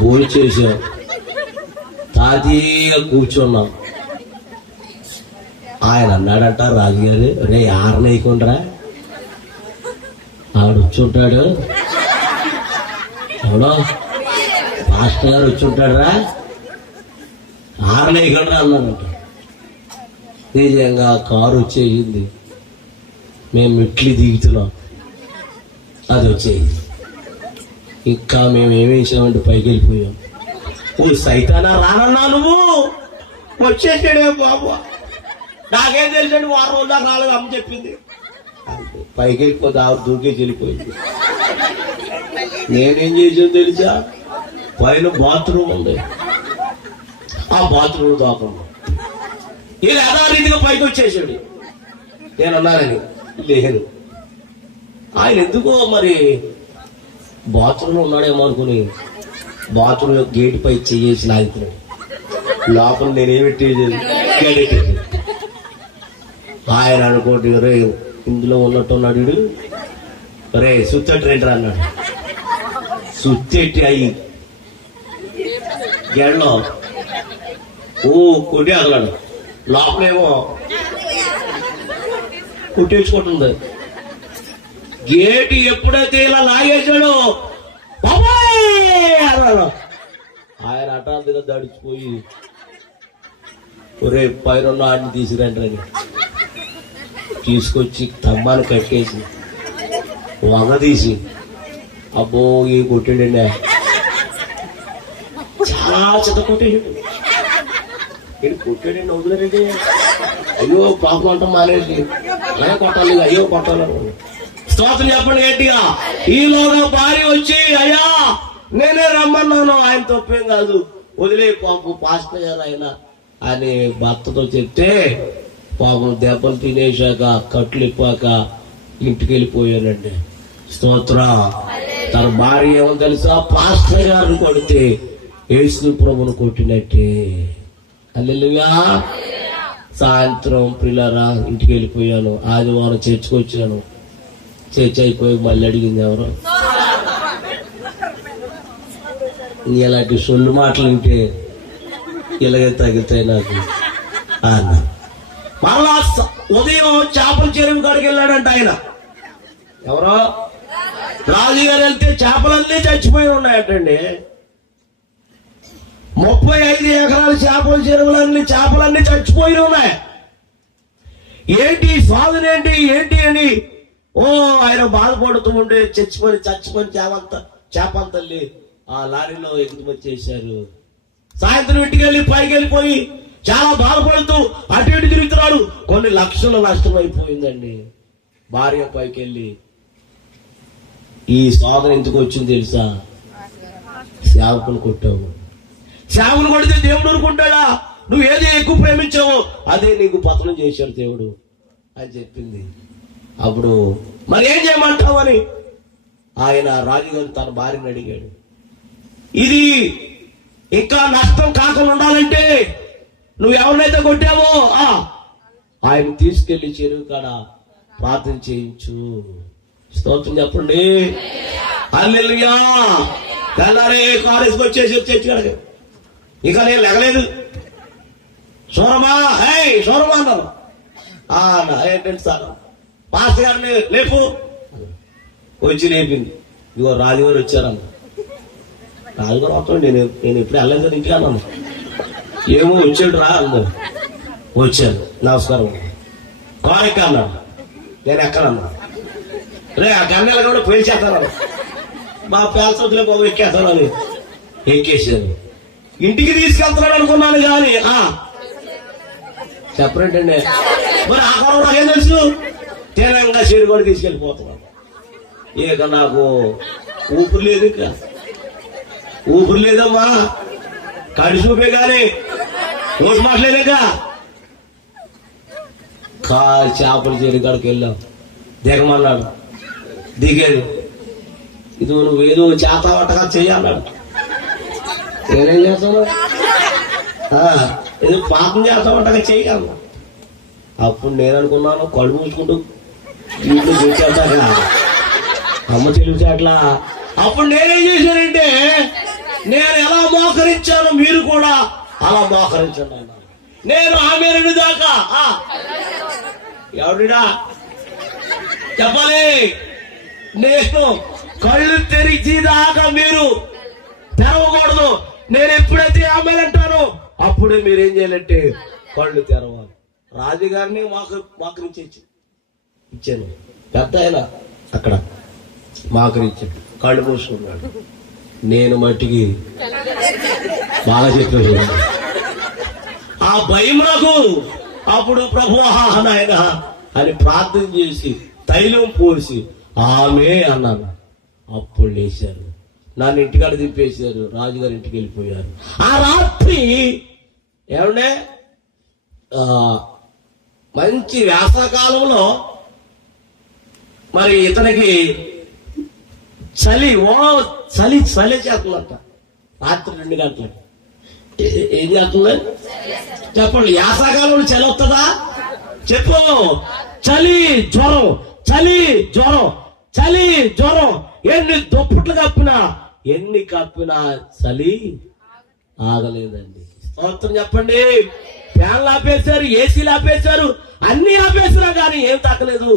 భోజనం చేసాం, తాతీగా కూర్చున్నాం. ఆయన అన్నాడంట, రాజుగారు రే ఆరనేయకుండా ఆవిడ వచ్చుంటాడు, ఎవడో మాస్టర్ గారు వచ్చుంటాడు రా, ఆరనేయకుండా అన్నాడంట. నిజంగా కారు వచ్చేసింది, మేము మెట్లు దిగుతున్నాం, అది వచ్చేది. ఇంకా మేము ఏమేసామంటే పైకి వెళ్ళిపోయాం. ఓ సైతానా రానన్నా నువ్వు వచ్చేసాడే బాబు, నాకేం తెలిసండి వారం రోజులు దాకా రాలేదు అమ్మ చెప్పింది. పైకి వెళ్ళిపోతే ఆవిడ దూకేసి వెళ్ళిపోయింది. నేనేం చేసాను తెలుసా? పైన బాత్రూమ్ ఉంది, ఆ బాత్రూమ్ దాకుండా ఇలా యథారీతిగా పైకి వచ్చేసాడు. నేను అన్నానని లేదు. ఆయన ఎందుకో మరి బాత్రూంలో ఉన్నాడేమో అనుకుని బాత్రూమ్ గేటు పై చేసి లాగుతున్నాడు. లోపల నేనేమిటి ఆయన అనుకోండి, రే ఇందులో ఉన్నట్టున్నాడు వీడు, రే సుత్తటి రెండ్రా అన్నాడు. సుత్తెట్టి అయ్యి గెడలో కొట్టి అదలాడు. లోపలేమో కుట్టించుకుంటుంది. గేటు ఎప్పుడైతే ఇలా లాగేసాడో అన్నాడు. ఆయన హఠాత్తుగా దడిచిపోయి ఒరే పైన ఆడిని తీసిరండి అని తీసుకొచ్చి తమ్మాన్ని కట్టేసి వంగ తీసి అబ్బో ఈ కొట్టిండి. చాలా చెత్త కొట్టేసాడు. ఇది కొట్టాడండి వదిలేరండి. అయ్యో పాపం అంటాం మానేసి అయ్యో కొట్టాలి, అయ్యో కొట్టాలి. స్తోత్రం చెప్పండి గట్టిగా. ఈలోగా భార్య వచ్చి అయ్యా నేనే రమ్మన్నాను, ఆయన తప్పేం కాదు వదిలే పాపం పాస్టర్ గారు ఆయన అని భర్తతో చెప్తే పాపం దెబ్బలు తినేశాక కట్లు ఇప్పాక ఇంటికి వెళ్ళిపోయానండి. స్తోత్రం. తన భార్య ఏమో తెలుసా? పాస్టర్ గారిని కొడితే యేసు ప్రభువును కొట్టినట్టే. హల్లెలూయా. సాయంత్రం పిల్లరా ఇంటికి వెళ్ళిపోయాను. ఆదివారం చర్చికి వచ్చాను. చర్చ్ అయిపోయి మళ్ళీ అడిగింది ఎవరో, ఇలాంటి సొల్లు మాటలు వింటే ఇలాగే తగ్గుతాయి నాకు అన్న. మళ్ళా ఉదయం చేపల చెరువు కాడికి వెళ్ళాడంట ఆయన. ఎవరో రాజుగారు వెళ్తే చేపలన్నీ చచ్చిపోయి ఉన్నాయటండి. 35 ఎకరాల చేపల చెరువులన్నీ చేపలన్నీ చచ్చిపోయి ఉన్నాయి. ఏంటి సాధనేంటి ఏంటి అని ఆయన బాధపడుతూ ఉండే చచ్చిపోయి చేపంతల్లి ఆ లారీలో ఎగుమతి చేశారు. సాయంత్రం ఇంటికి వెళ్ళి పైకి వెళ్ళిపోయి చాలా బాధపడుతూ అటు ఇటు తిరుగుతున్నాడు. కొన్ని లక్షల నష్టం అయిపోయిందండి. భార్య పైకి వెళ్ళి ఈ సాధన ఎందుకు వచ్చింది తెలుసా? సేవకులు కొట్టావు. సేవకులు కొడితే దేవుడు ఊరుకుంటాడా? నువ్వు ఏది ఎక్కువ ప్రేమించావో అదే నీకు పతనం చేశాడు దేవుడు అని చెప్పింది. అప్పుడు మరి ఏం చేయమంటావు అని ఆయన రాజుగారు తన భార్యను అడిగాడు. ఇది ఇంకా నష్టం కాకుండా ఉండాలంటే నువ్వు ఎవరినైతే కొట్టావో ఆయన తీసుకెళ్లి చెరువు కాడ ప్రార్థన చేయించు. స్తోత్రం చెప్పండి. హల్లెలూయా. తెల్లారే కాలేజ్కి వచ్చేసి చర్చి ఇక నేను లెగలేదు. సోరమా సోరమా అన్నాను. ఏంటంటే సార్ పాస్టర్ గారిని లేపు. వచ్చి లేపింది. ఇదిగో రాజుగారు వచ్చారన్న. రాజుగారు వస్తాడు. నేను ఇప్పుడు వెళ్ళలేదు సార్, ఇంటికి అన్నాను. ఏమో వచ్చాడు రా అన్నాడు. వచ్చాను, నమస్కారం. కారెక్క అన్నాడు. నేను ఎక్కడన్నా రే ఆ గన్నెల కూడా పేల్చేస్తాను. మా పేల్చొద్దులే బాబు ఎక్కేస్తాను అని ఎక్కేసాను. ఇంటికి తీసుకెళ్తున్నాడు అనుకున్నాను కానీ చెప్పరేంటండి మరి ఆ కొడవ నాకేం తెలుసు. తీనంగా చీర కూడా తీసుకెళ్ళిపోతున్నాను. ఇక నాకు ఊపిరి లేదు, ఇక ఊపిరి లేదమ్మా. కడి చూపే కానీ ఓటు మాట్లేక చేపల చీర కాడికి వెళ్ళాం. దిగమన్నాడు, దిగాడు. ఇది నువ్వేదో చేత పట్టగా చెయ్యన్నాడు. నేనేం చేస్తాను, ఏదో పాపం చేస్తా పట్టగా చెయ్యాలి. అప్పుడు నేను అనుకున్నాను కళ్ళు మూసుకుంటూ ఇంట్లో చూసేస్తాగా అమ్మ తెలివితేటలా. అప్పుడు నేనేం చేశానంటే నేను ఎలా మోకరించానో మీరు కూడా అలా మోకరించండి అన్నాను. నేను ఆమె దాకా ఎవరిడా చెప్పాలి. నేను కళ్ళు తెరిచేదాకా మీరు తెరవకూడదు. నేను ఎప్పుడైతే ఆమె అంటానో అప్పుడే మీరేం చేయాలంటే కళ్ళు తెరవాలి. రాజుగారిని మాకరించి ఇచ్చాను. పెద్ద ఆయన అక్కడ మాకరించాడు, కళ్ళు మూసుకున్నాడు. నేను మట్టికి బాగా చెప్పాడు. ఆ భయం నాకు అప్పుడు ప్రభువా నాయన అని ప్రార్థన చేసి తైలం పోసి ఆమె అన్నాను. అప్పుడు లేచారు, నన్ను ఇంటికాడ తిప్పేశారు. రాజుగారి ఇంటికి వెళ్ళిపోయారు. ఆ రాత్రి ఏమండే మంచి వేసవకాలంలో మరి ఇతనికి చలి చలి చేస్తుందంట. రాత్రి 2 గంటలకి ఏం చేస్తుంది చెప్పండి. వేసవకాలంలో చలి వస్తుందా చెప్పు. చలి జ్వరం, చలి జ్వరం, చలి జ్వరం. ఎన్ని దుప్పట్లు కప్పినా చలి ఆగలేదండి. స్తోత్రం చెప్పండి. ఫ్యాన్లు ఆపేశారు, ఏసీలు ఆపేశారు, అన్ని ఆపేసినా కానీ ఏం తగ్గలేదు,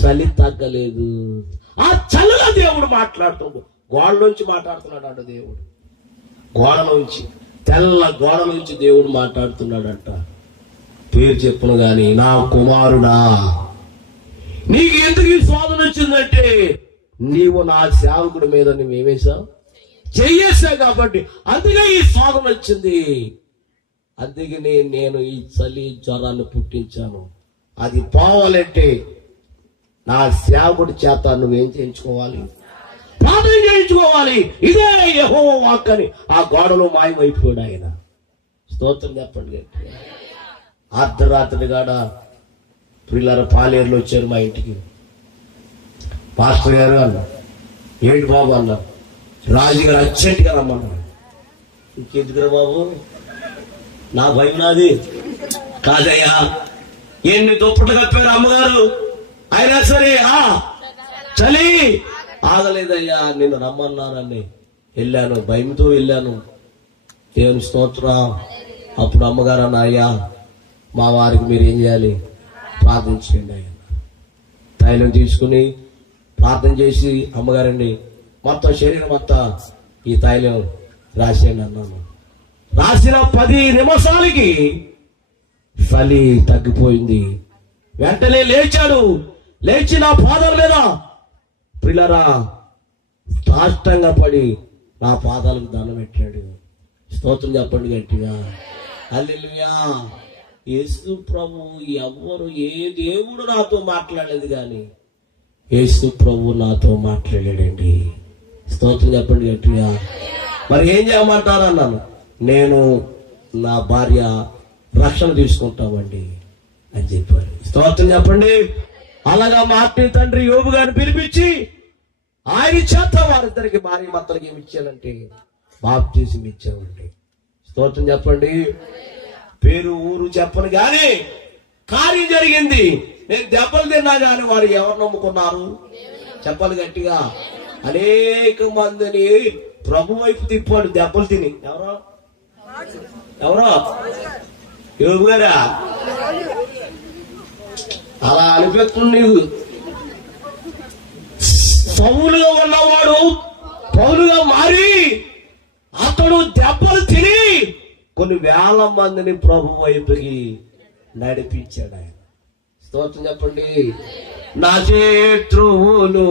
చలి తగ్గలేదు. ఆ చలిలో దేవుడు మాట్లాడుతున్నాడు. గోడ నుంచి మాట్లాడుతున్నాడు అంట దేవుడు. గోడ నుంచి, తెల్ల గోడ నుంచి దేవుడు మాట్లాడుతున్నాడంట. పేరు చెప్పును గాని, నా కుమారుడా నీకు ఎందుకు ఈ శోధన వచ్చిందంటే నీవు నా సేవకుడి మీద నువ్వేమేశావు, చెయ్యేసావు కాబట్టి అందుకే ఈ శోధన వచ్చింది. అందుకే నేను ఈ చలి జ్వరాన్ని పుట్టించాను. అది పోవాలంటే నా సేవకుడి చేత నువ్వేం చేయించుకోవాలి, ప్రార్థన చేయించుకోవాలి. ఇదే యెహోవా వాక్కు అని ఆ గోడలో మాయమైపోయాడు ఆయన. స్తోత్రం చెప్పండి. అర్ధరాత్రి కాడ పిల్లల పాలేరులు వచ్చారు మా ఇంటికి. పాస్టర్ గారు అన్నారు, ఏంటి బాబు అన్నారు. రాజుగారు అర్జెంట్గా రమ్మన్నారు. ఇంకెందుకురా బాబు, నా భయం నాది కాదయ్యా. ఎన్ని దుప్పట్లు కప్పారు అమ్మగారు, అయినా సరే చలి ఆగలేదయ్యా. నిన్ను రమ్మన్నానని వెళ్ళాను, భయంతో వెళ్ళాను. దేవుని స్తోత్రం. అప్పుడు అమ్మగారు అన్న, అయ్యా మా వారికి మీరు ఏం చేయాలి, ప్రార్థించండి. ఆయన తైలం తీసుకుని ప్రార్థన చేసి అమ్మగారండి మొత్తం శరీరం మొత్తం ఈ తైలం రాసేయండి అన్నాను. రాసిన 10 నిమిషాలకి చలి తగ్గిపోయింది. వెంటనే లేచాడు. లేచి నా పాదాల మీద పిల్లరా సాష్టంగా పడి నా పాదాలకు దండం పెట్టాడు. స్తోత్రం చెప్పండి గట్టిగా. హల్లెలూయా. యేసు ప్రభు ఎవ్వరు ఏ దేవుడు నాతో మాట్లాడలేదు కానీ యేసు ప్రభు నాతో మాట్లాడాడండి. స్తోత్రం చెప్పండి గట్టిగా. మరి ఏం చేయమంటారు అన్నాను. నేను నా భార్య రక్షణ తీసుకుంటామండి అని చెప్పారు. స్తోత్రం చెప్పండి. అలాగా మా ఆత్మీయ తండ్రి యోబు గారిని పిలిపించి ఆయన చేత వారిద్దరికి భార్య భర్తలకి ఏమి ఇచ్చానంటే బాప్తిసం ఇచ్చామండి. స్తోత్రం చెప్పండి. పేరు ఊరు చెప్పను కానీ కార్యం జరిగింది. నేను దెబ్బలు తిన్నా కానీ వారు ఎవరు నమ్ముకున్నారు చెప్పాలి గట్టిగా. అనేక మందిని ప్రభు వైపు తిప్పాడు దెబ్బలు తిని. ఎవరో యోబు గారా అలా అనిపిస్తుంది. నీకు పౌలుగా ఉన్నవాడు పౌలుగా మారి అతడు దెబ్బలు తిని కొన్ని వేల మందిని ప్రభు వైపుకి నడిపించాడు ఆయన. స్తోత్రం చెప్పండి. నా శత్రువులు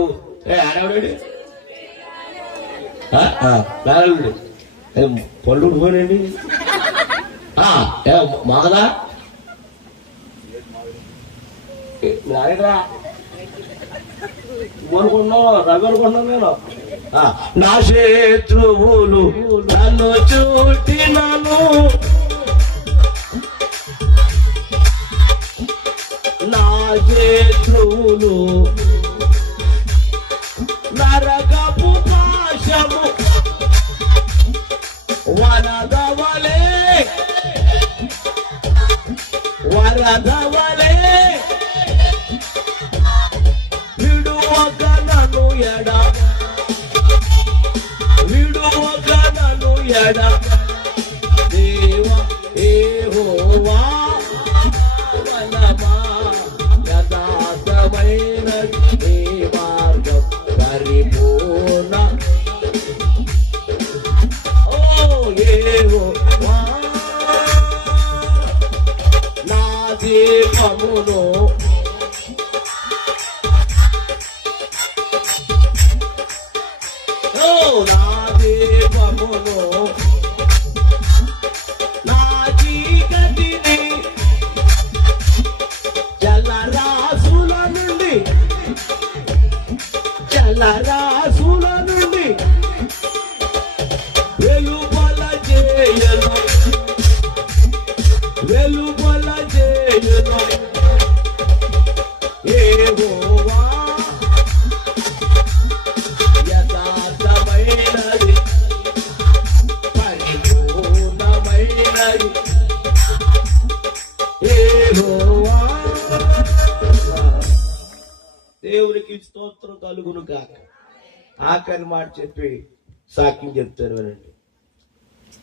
పళ్ళు పోనండి మాగదా అనుకున్నావు రవి అనుకున్నాను నేను. నా శత్రువులు నన్ను చుట్టినను, నా శత్రువులు నరకపు పాశము వరదవలే వరదవలే విడువక నన్ను ఎడ విడువక నన్ను ఎడ దేవా యెహోవా వలమా యథార్థమైన నీ మార్గం పరిపూర్ణ. ఓ యెహోవా నా దీపమును నా దీపమును నా చీకటిని జలరాశుల నుండి జలరాశుల నుండి వెలుపల చేయను వెలుపల చేయను యెహోవా యథార్థమైనది పరిపూర్ణమైనది యెహోవా. దేవునికి స్తోత్రం కలుగును గాక. ఆఖరి మాట చెప్పి సాక్ష్యం చెప్తాను వినండి.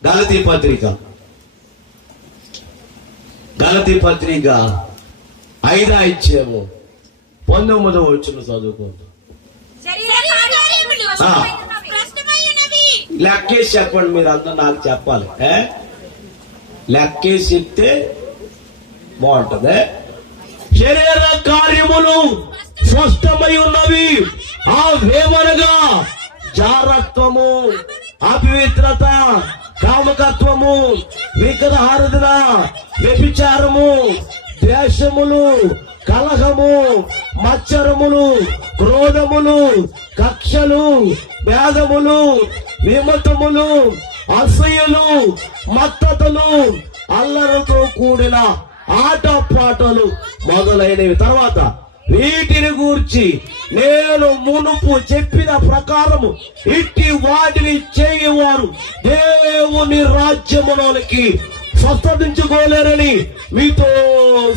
గలతీ పత్రిక 5వ అధ్యాయము 19వ వచనం చదువుకుంటాం. లెక్కేసి చెప్పండి. మీరు అందరూ నాకు చెప్పాలి. లెక్కేసి చెప్తే బాగుంటది. శరీర కార్యములు స్పష్టమై ఉన్నవి. ఆ వేమనగా జారత్వము, అపవిత్రత, కామకత్వము, విగ్రహారాధన, వ్యభిచారము, ద్వేషములు, కలహము, మత్సరములు, క్రోధములు, కక్షలు, భేదములు, విమతములు, అసూయలు, మత్తతలు, అల్లరితో కూడిన ఆటపాటలు మొదలైనవి. తర్వాత వీటిని గూర్చి నేను మునుపు చెప్పిన ప్రకారము ఇట్టి వాటిని చేయవారు దేవుని రాజ్యములోనికి స్వస్థతించుకోలేరని మీతో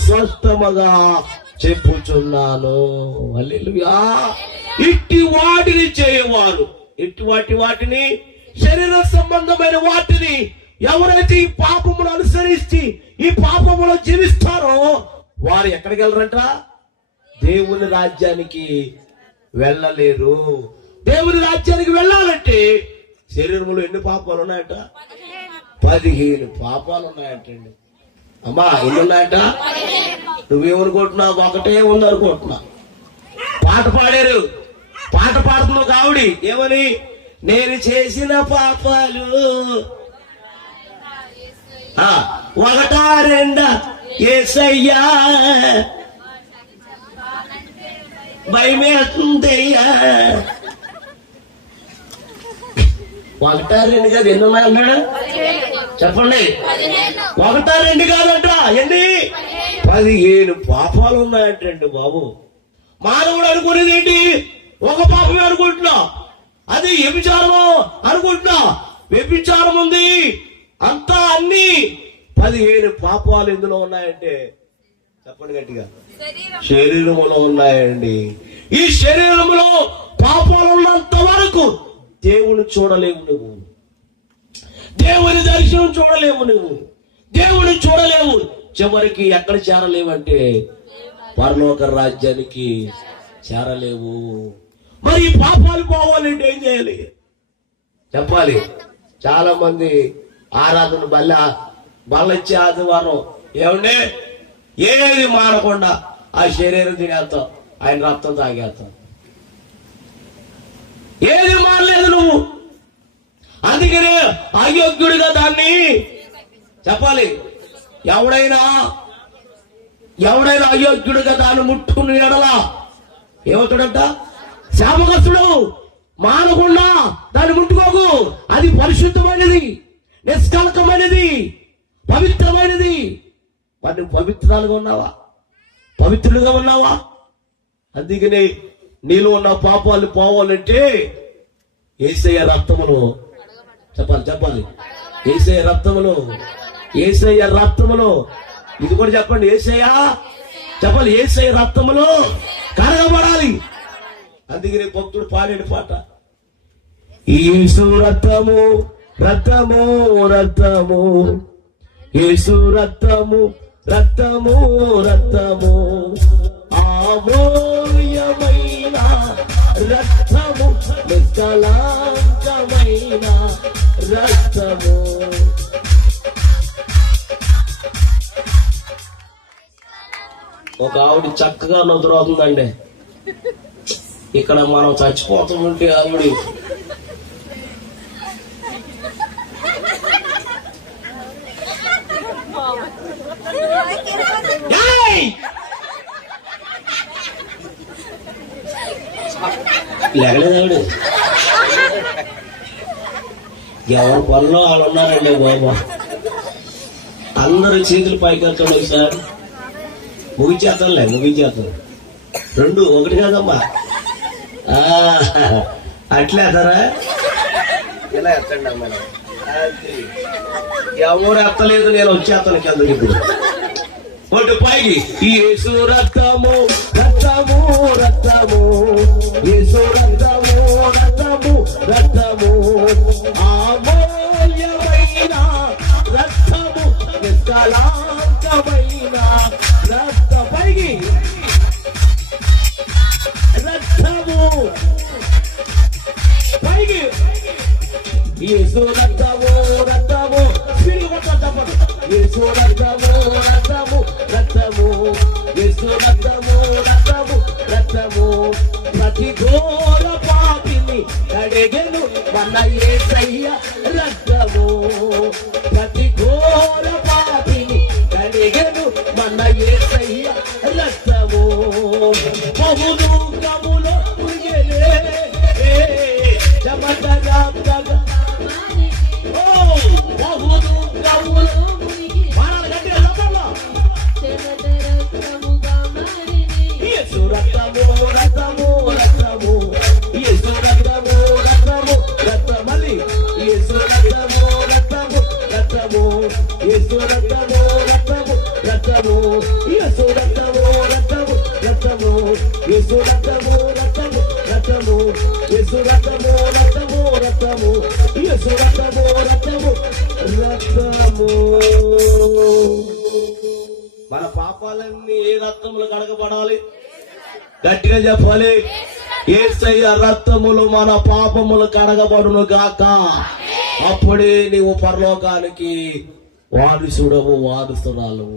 స్పష్టముగా చెప్పుచున్నాను. హల్లెలూయా. ఇట్టి వాటిని చేయవారు, ఇట్టి వాటిని శరీర సంబంధమైన వాటిని ఎవరైతే ఈ పాపమును అనుసరించి ఈ పాపములో జీవిస్తారో వారు ఎక్కడికి వెళ్ళరంట? దేవుని రాజ్యానికి వెళ్ళలేరు. దేవుని రాజ్యానికి వెళ్ళాలంటే శరీరంలో ఎన్ని పాపాలు ఉన్నాయట? 15 పాపాలు ఉన్నాయంటండి. అమ్మా ఎన్ని ఉన్నాయట? నువ్వేమనుకుంటున్నావు? ఒకటే ఉందనుకుంటున్నా. పాట పాడారు, పాట పాడుతున్నావు కావుడి ఏమని? నేను చేసిన పాపాలు 1 2 యేసయ్యా భయమేస్తుందయ్యా. 1 2 కాదు, ఎన్ని ఉన్నాయి అన్నాడు చెప్పండి. 1 2 కాదంట, ఎన్ని? 15 పాపాలు ఉన్నాయంటండి బాబు. మానవుడు అనుకునేది ఏంటి? ఒక పాపమే అనుకుంటున్నా, అది వ్యభిచారము అనుకుంటున్నా. వ్యభిచారం ఉంది అంతా, అన్ని 15 పాపాలు ఎందులో ఉన్నాయంటే చెప్పండి గట్టిగా, శరీరములో ఉన్నాయండి. ఈ శరీరంలో పాపాలు ఉన్నంత వరకు దేవుని చూడలేవు నువ్వు, దేవుని దర్శనం చూడలేవు నువ్వు, దేవుని చూడలేవు. చివరికి ఎక్కడ చేరలేవంటే పరలోక రాజ్యానికి చేరలేవు. మరి పాపాలు పోవాలంటే ఏం చేయాలి చెప్పాలి? చాలా మంది ఆరాధన బల్లొచ్చే ఆదివారం ఏమంటే ఏది మానకుండా ఆ శరీరం తినేస్తాం, ఆయన రక్తం తాగేస్తాం. ఏది మానలేదు నువ్వు. అందుకనే అయోగ్యుడిగా దాన్ని చెప్పాలి. ఎవడైనా అయోగ్యుడిగా దాన్ని ముట్టుకుని ఎడలా ఏమవుతాడంట? శాపగ్రస్తుడు. మానకుండా దాన్ని ముట్టుకోకు. అది పరిశుద్ధమైనది, నిష్కలకమైనది, పవిత్రమైనది. మరి నువ్వు పవిత్రాలుగా ఉన్నావా? పవిత్రులుగా ఉన్నావా? అందుకని నీలో ఉన్న పాపాలు పోవాలంటే యేసయ్య రక్తములో చెప్పాలి. యేసయ్య రక్తములో ఇది కూడా చెప్పండి. చెప్పాలి. యేసయ్య రక్తములో కడగబడాలి. అందుకని భక్తుడు పాడేడు పాట, యేసు రక్తము రక్తము రక్తము, యేసు రక్తము రక్తము రక్తము, అమూల్యమైన రక్తము, నిష్కళంకమైన రక్తము. ఒక ఆవిడ చక్కగా నదురవుతుందండి. ఇక్కడ మనం చచ్చిపోతుంటే ఆవిడ లేగలేదు. ఎవరి పనిలో వాళ్ళు ఉన్నారండి బాబా. అందరు చేతులు పైకెత్తండి. సార్ ముగించేస్తానులే, ముగించేస్తాను. 2 1 కాదమ్మా, అట్లే ఎత్తారా? ఇలా ఎత్తండి అమ్మా. ఎవరు ఎత్తలేదు, నేను వచ్చేస్తాను కిందకి. ఇప్పుడు ఒడ్డు పైకి. యేసు రక్తము రక్తము రక్తము, యేసు రక్తము రక్తము రక్తము, అమూల్యమైన రక్తము, నిష్కళంకమైన రక్త. పైకి రక్తము, పైకి. యేసు రక్తము రక్తము, యేసు రక్తము రక్తము రక్తము, యేసు రక్తము రక్తము రక్తము, ప్రతి ఘోర పాపిని కడిగెను మన యేసయ్య రక్తము, ప్రతి ఘోర పాపిని కడిగెను మన యేసయ్య రక్తము. బహుదూరములో ఉరిగెలే చెమటగా మన పాపాలన్నీ ఏ రక్తములు కడగబడాలి? గట్టిగా చెప్పాలి. యేసయ్య రక్తములు మన పాపములు కడగబడును గాక. అప్పుడే నీవు పరలోకానికి వారసుడవు, వారసురాలు.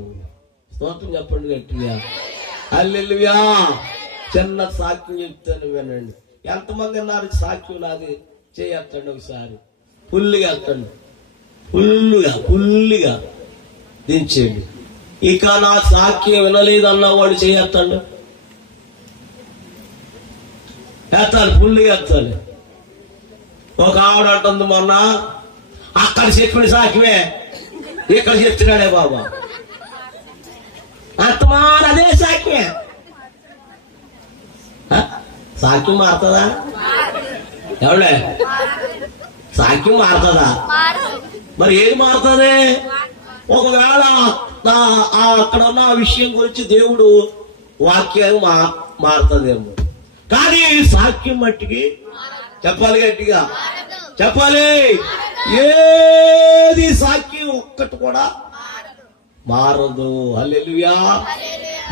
స్తోత్రం చెప్పండి గట్టిగా. హల్లెలూయా. చిన్న సాక్ష్యం చెప్తాను వినండి. ఎంతమంది ఉన్నారు సాక్ష్యం? నాది చేయొద్దండి ఒకసారి. ఫుల్గా ఎత్తండి, ఫుల్గా దించేయండి. ఇక నా సాక్ష్యం వినలేదన్న వాడు చేయొద్దండి. ఎత్తాలి, ఫుల్గా ఎత్తాలి. ఒక ఆవిడ అంటుంది, మొన్న అక్కడ చెప్పిన సాక్ష్యమే ఇక్కడ చెప్తున్నాడే బాబా. అంతమాన అదే సాక్ష్యమే. సాక్ష్యం మారుతుందా? ఎవడే సాక్ష్యం మారుతుందా? మరి ఏది మారుతుంది? ఒకవేళ అక్కడ ఉన్న విషయం గురించి దేవుడు వాక్యం మారుతుందేమో, కానీ సాక్ష్యం మట్టికి చెప్పాలి, గట్టిగా చెప్పాలి. ఏది సాక్ష్యం ఒక్కటి కూడా మారదు. హల్లెలూయా.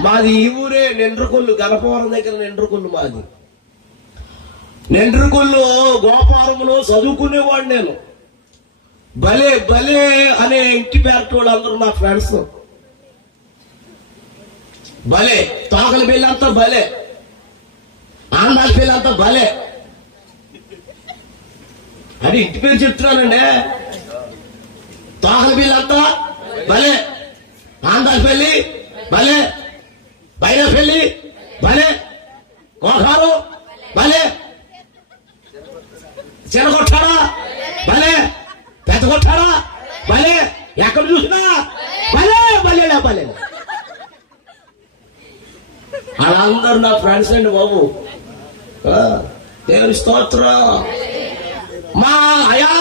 మాది ఈ ఊరే నెండ్రకొల్లు, గణపవరం దగ్గర నెండ్రకొల్లు మాది. నెండ్రకొల్లు గోపారంలో చదువుకునేవాడు నేను. భలే భలే అనే ఇంటి పేరటి వాళ్ళు అందరూ నా ఫ్రెండ్స్. భలే తోకల పిల్లంతా భలే, ఆంధ్రాల పిల్లంతా భలే అని ఇంటి పేరు చెప్తున్నానండి. తోకల పిల్లంతా భలే, ఆంధ్రాల పెళ్లి భలే, బైర పెళ్లి భలే, కోకారు భలే, చిన్న కొట్టాడా భలే, పెద్ద కొట్టాడా భలే, ఎక్కడ చూసినా భలే భలే భలే. వాళ్ళందరూ నా ఫ్రెండ్స్ అండి బాబు. దేవుని స్తోత్రం. మా అయా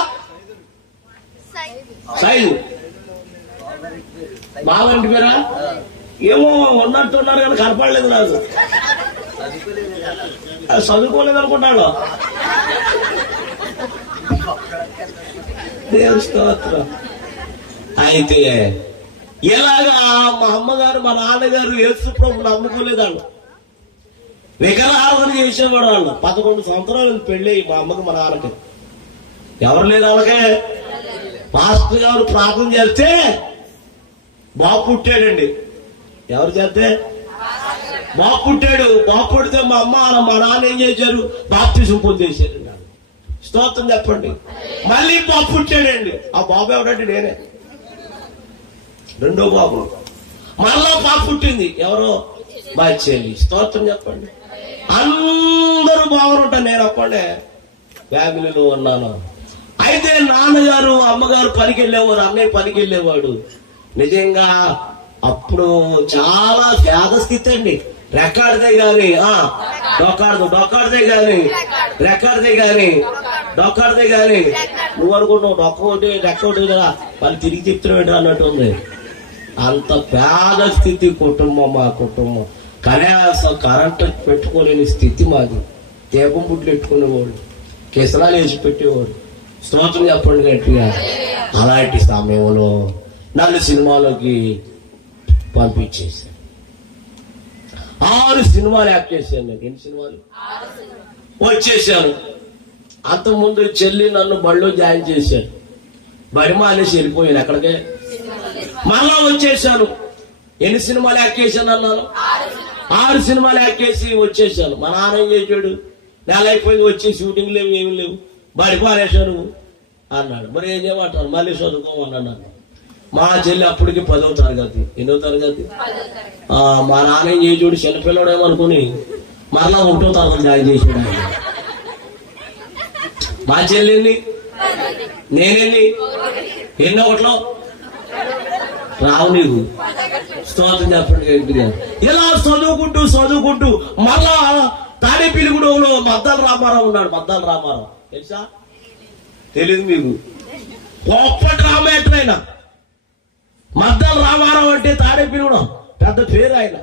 సైజు బావరింటి పేరా ఏమో ఉన్నట్టున్నారు కానీ కనపడలేదు నాకు. చదువుకోలేదు అనుకుంటాడు. దేవుని స్తోత్రం. అయితే ఇలాగా మా అమ్మగారు మా నాన్నగారు యేసు ప్రభువుని నమ్ముకోలేదాళ్ళు, విగ్రహారాధన చేసేవాడు. వాళ్ళు 11 సంవత్సరాలు పెళ్ళి మా అమ్మకి మా నాన్నకి. ఎవరు లేదు వాళ్ళకే. పాస్టర్ గారు ప్రార్థన చేస్తే బాబు పుట్టాడండి. ఎవరు చేస్తే బాబు పుట్టాడు. బాబు పుడితే మా అమ్మ మా నాన్న ఏం చేశారు, బాప్తిజం పొందేశారు. స్తోత్రం చెప్పండి. మళ్ళీ బాబు పుట్టాడండి. ఆ బాబు ఎవడంటే నేనే, రెండో బాబు. మళ్ళా పాప పుట్టింది. ఎవరో మా చెల్లి. స్తోత్రం చెప్పండి. అందరూ బాగుంటారు. నేను అప్పుడే ఫ్యామిలీలో ఉన్నాను. అయితే నాన్నగారు అమ్మగారు పనికి వెళ్ళేవారు, అన్నయ్య పనికి వెళ్ళేవాడు. నిజంగా అప్పుడు చాలా పేద స్థితి అండి. రెక్కాడితే గాని డొక్కాడితే గాని రెక్కాడితే గాని డొక్కాడితే గాని నువ్వు అనుకుంటున్నావు డొక్క ఒకటి రెక్క ఒకటి కదా, వాళ్ళు తిరిగి చెప్తున్నాడు అన్నట్టు ఉంది. అంత పేద స్థితి కుటుంబం మా కుటుంబం. కనీసం కరెంట్ పెట్టుకోలేని స్థితి మాది. దీపం బుడ్లు పెట్టుకునేవాడు, కిసనాలు వేసి పెట్టేవాడు. స్తోత్రం చెప్పండి గట్టిగా. అలాంటి సమయంలో నన్ను సినిమాలోకి పంపించేశాను. 6 సినిమాలు యాక్ట్ చేశాను నేను. ఎన్ని సినిమాలు వచ్చేసాను. అంతకుముందు చెల్లి నన్ను బడిలో జాయిన్ చేశాను. బడిమా అనేసి వెళ్ళిపోయాను. ఎక్కడికే మళ్ళా వచ్చేసాను. ఎన్ని సినిమాలు యాక్ట్ చేశాను అన్నాను? 6 సినిమాలు యాక్ట్ చేసి వచ్చేసాను. మా నాన్న ఏం చేశాడు, నెల అయిపోయింది వచ్చి షూటింగ్ లేవు ఏమి లేవు, బడి పారేశాను అన్నాడు. మరి ఏం చేయమంటాను, మళ్ళీ చదువుకోమన్నాను. మా చెల్లి అప్పటికి 10వ తరగతి. 8వ తరగతి. మా నాన్న ఏం చేసాడు, చిన్నపిల్లడేమనుకుని మరలా 1వ తరగతి జాయిన్ చేసాడు. మా చెల్లిని నేనెళ్ళి ఎన్నో ఒకట్లో రావు నీకు. స్తోత్రం చెప్పండి. ఇలా చదువుకుంటూ మళ్ళా తాడేపల్లిగూడెంలో మద్దాల రామారావు ఉన్నాడు. మద్దాల రామారావు తెలుసా? తెలీదు మీకు? గొప్ప డ్రామా యాక్టర్ ఆయన. మద్దాల రామారావు అంటే తాడేపల్లిగూడెం పెద్ద పేరు ఆయన.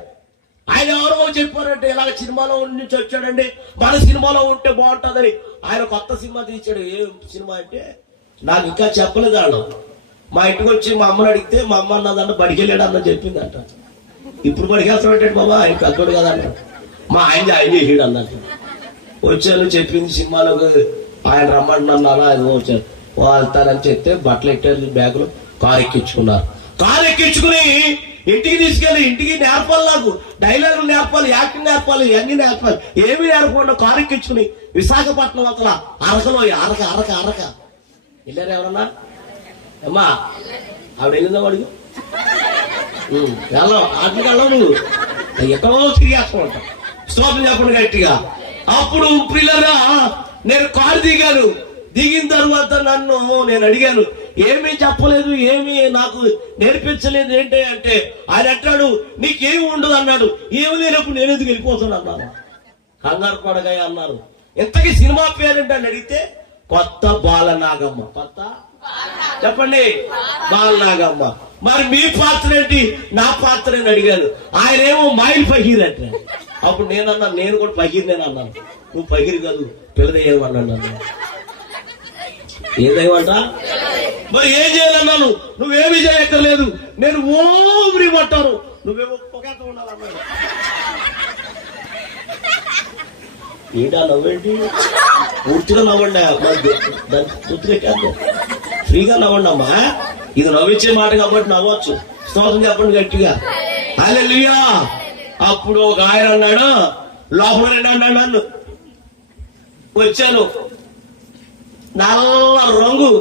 ఆయన ఎవరో చెప్పారంటే ఇలాగ సినిమాలో నుంచి వచ్చాడండి, మన సినిమాలో ఉంటే బాగుంటుందని. ఆయన కొత్త సినిమా తీశాడు. ఏం సినిమా అంటే నాకు ఇంకా చెప్పలేదు. వాళ్ళు మా ఇంటికి వచ్చి మా అమ్మని అడిగితే మా అమ్మ అన్నదంట బడికి వెళ్ళాడు అన్న చెప్పిందంట. ఇప్పుడు బడికి వెళ్తాడు బాబా, ఆయన పెద్దోడు కదంట. మా ఆయన చేసాడు అన్నట్టు. వచ్చాను చెప్పింది సినిమాలోకి ఆయన రమ్మంటున్నాను. అలా అది వచ్చాను వెళ్తానని చెప్తే బట్టలు ఎట్టారు బ్యాగులో. కారు ఎక్కించుకున్నారు. కారు ఎక్కించుకుని ఇంటికి తీసుకెళ్ళి ఇంటికి నేర్పాలి, నాకు డైలాగులు నేర్పాలి, యాక్టింగ్ నేర్పాలి, అన్ని నేర్పాలి. ఏమి నేర్పకుండా కారు ఎక్కించుకుని విశాఖపట్నం అసలు అరకలో అరక వెళ్ళారు. ఎవరన్నా అమ్మా ఆవిడ వెళ్ళిందా వాడికి? వెళ్ళాం వాటికి వెళ్ళావు నువ్వు, ఎక్కడో తిరిగేస్తామంట. స్తోత్రం చెప్పండి గట్టిగా. అప్పుడు పిల్లరా నేను కారు దిగాను. దిగిన తర్వాత నన్ను నేను అడిగాను, ఏమీ చెప్పలేదు, ఏమీ నాకు నేర్పించలేదు ఏంటి అంటే, ఆయన అంటాడు నీకేమి ఉండదు అన్నాడు. ఏమి లేనప్పుడు నేను ఎందుకు వెళ్ళిపోతాను అన్నాను. కంగారు పడగాయ అన్నారు. ఇంతకీ సినిమా పేరేంటి అని అడిగితే కొత్త బాలనాగమ్మ. కొత్త చెప్పండి బాలనాగమ్మ. మరి మీ పాత్ర ఏంటి, నా పాత్ర అని అడిగాను. ఆయనేమో మైల్ ఫహీర్ అంటే. అప్పుడు నేనన్నాను, నేను కూడా ఫహీర్ నేను అన్నాను. నువ్వు ఫహీర్ కాదు పిల్లదేమన్నాను అన్నాను. ఏదేమంట మరి ఏం చేయాలన్నాను. నువ్వేమీ చేయక్కర్లేదు, నేను ఓరి పట్టాను, నువ్వేమో పొగేత ఉండాలన్నాడు. ఏంటా నవ్వేంటి? పూర్తిగా నవ్వండి, దాన్ని పూర్తిగా కాదు ఫ్రీగా నవ్వండి అమ్మా. ఇది నవ్వించే మాట కాబట్టి నవ్వచ్చు. స్తోత్రం చెప్పండి గట్టిగా. హల్లెలూయా. అప్పుడు ఒక ఆయన అన్నాడు, లోపల రండి అన్నాడు. నన్ను వచ్చాను. నల్ల రంగు,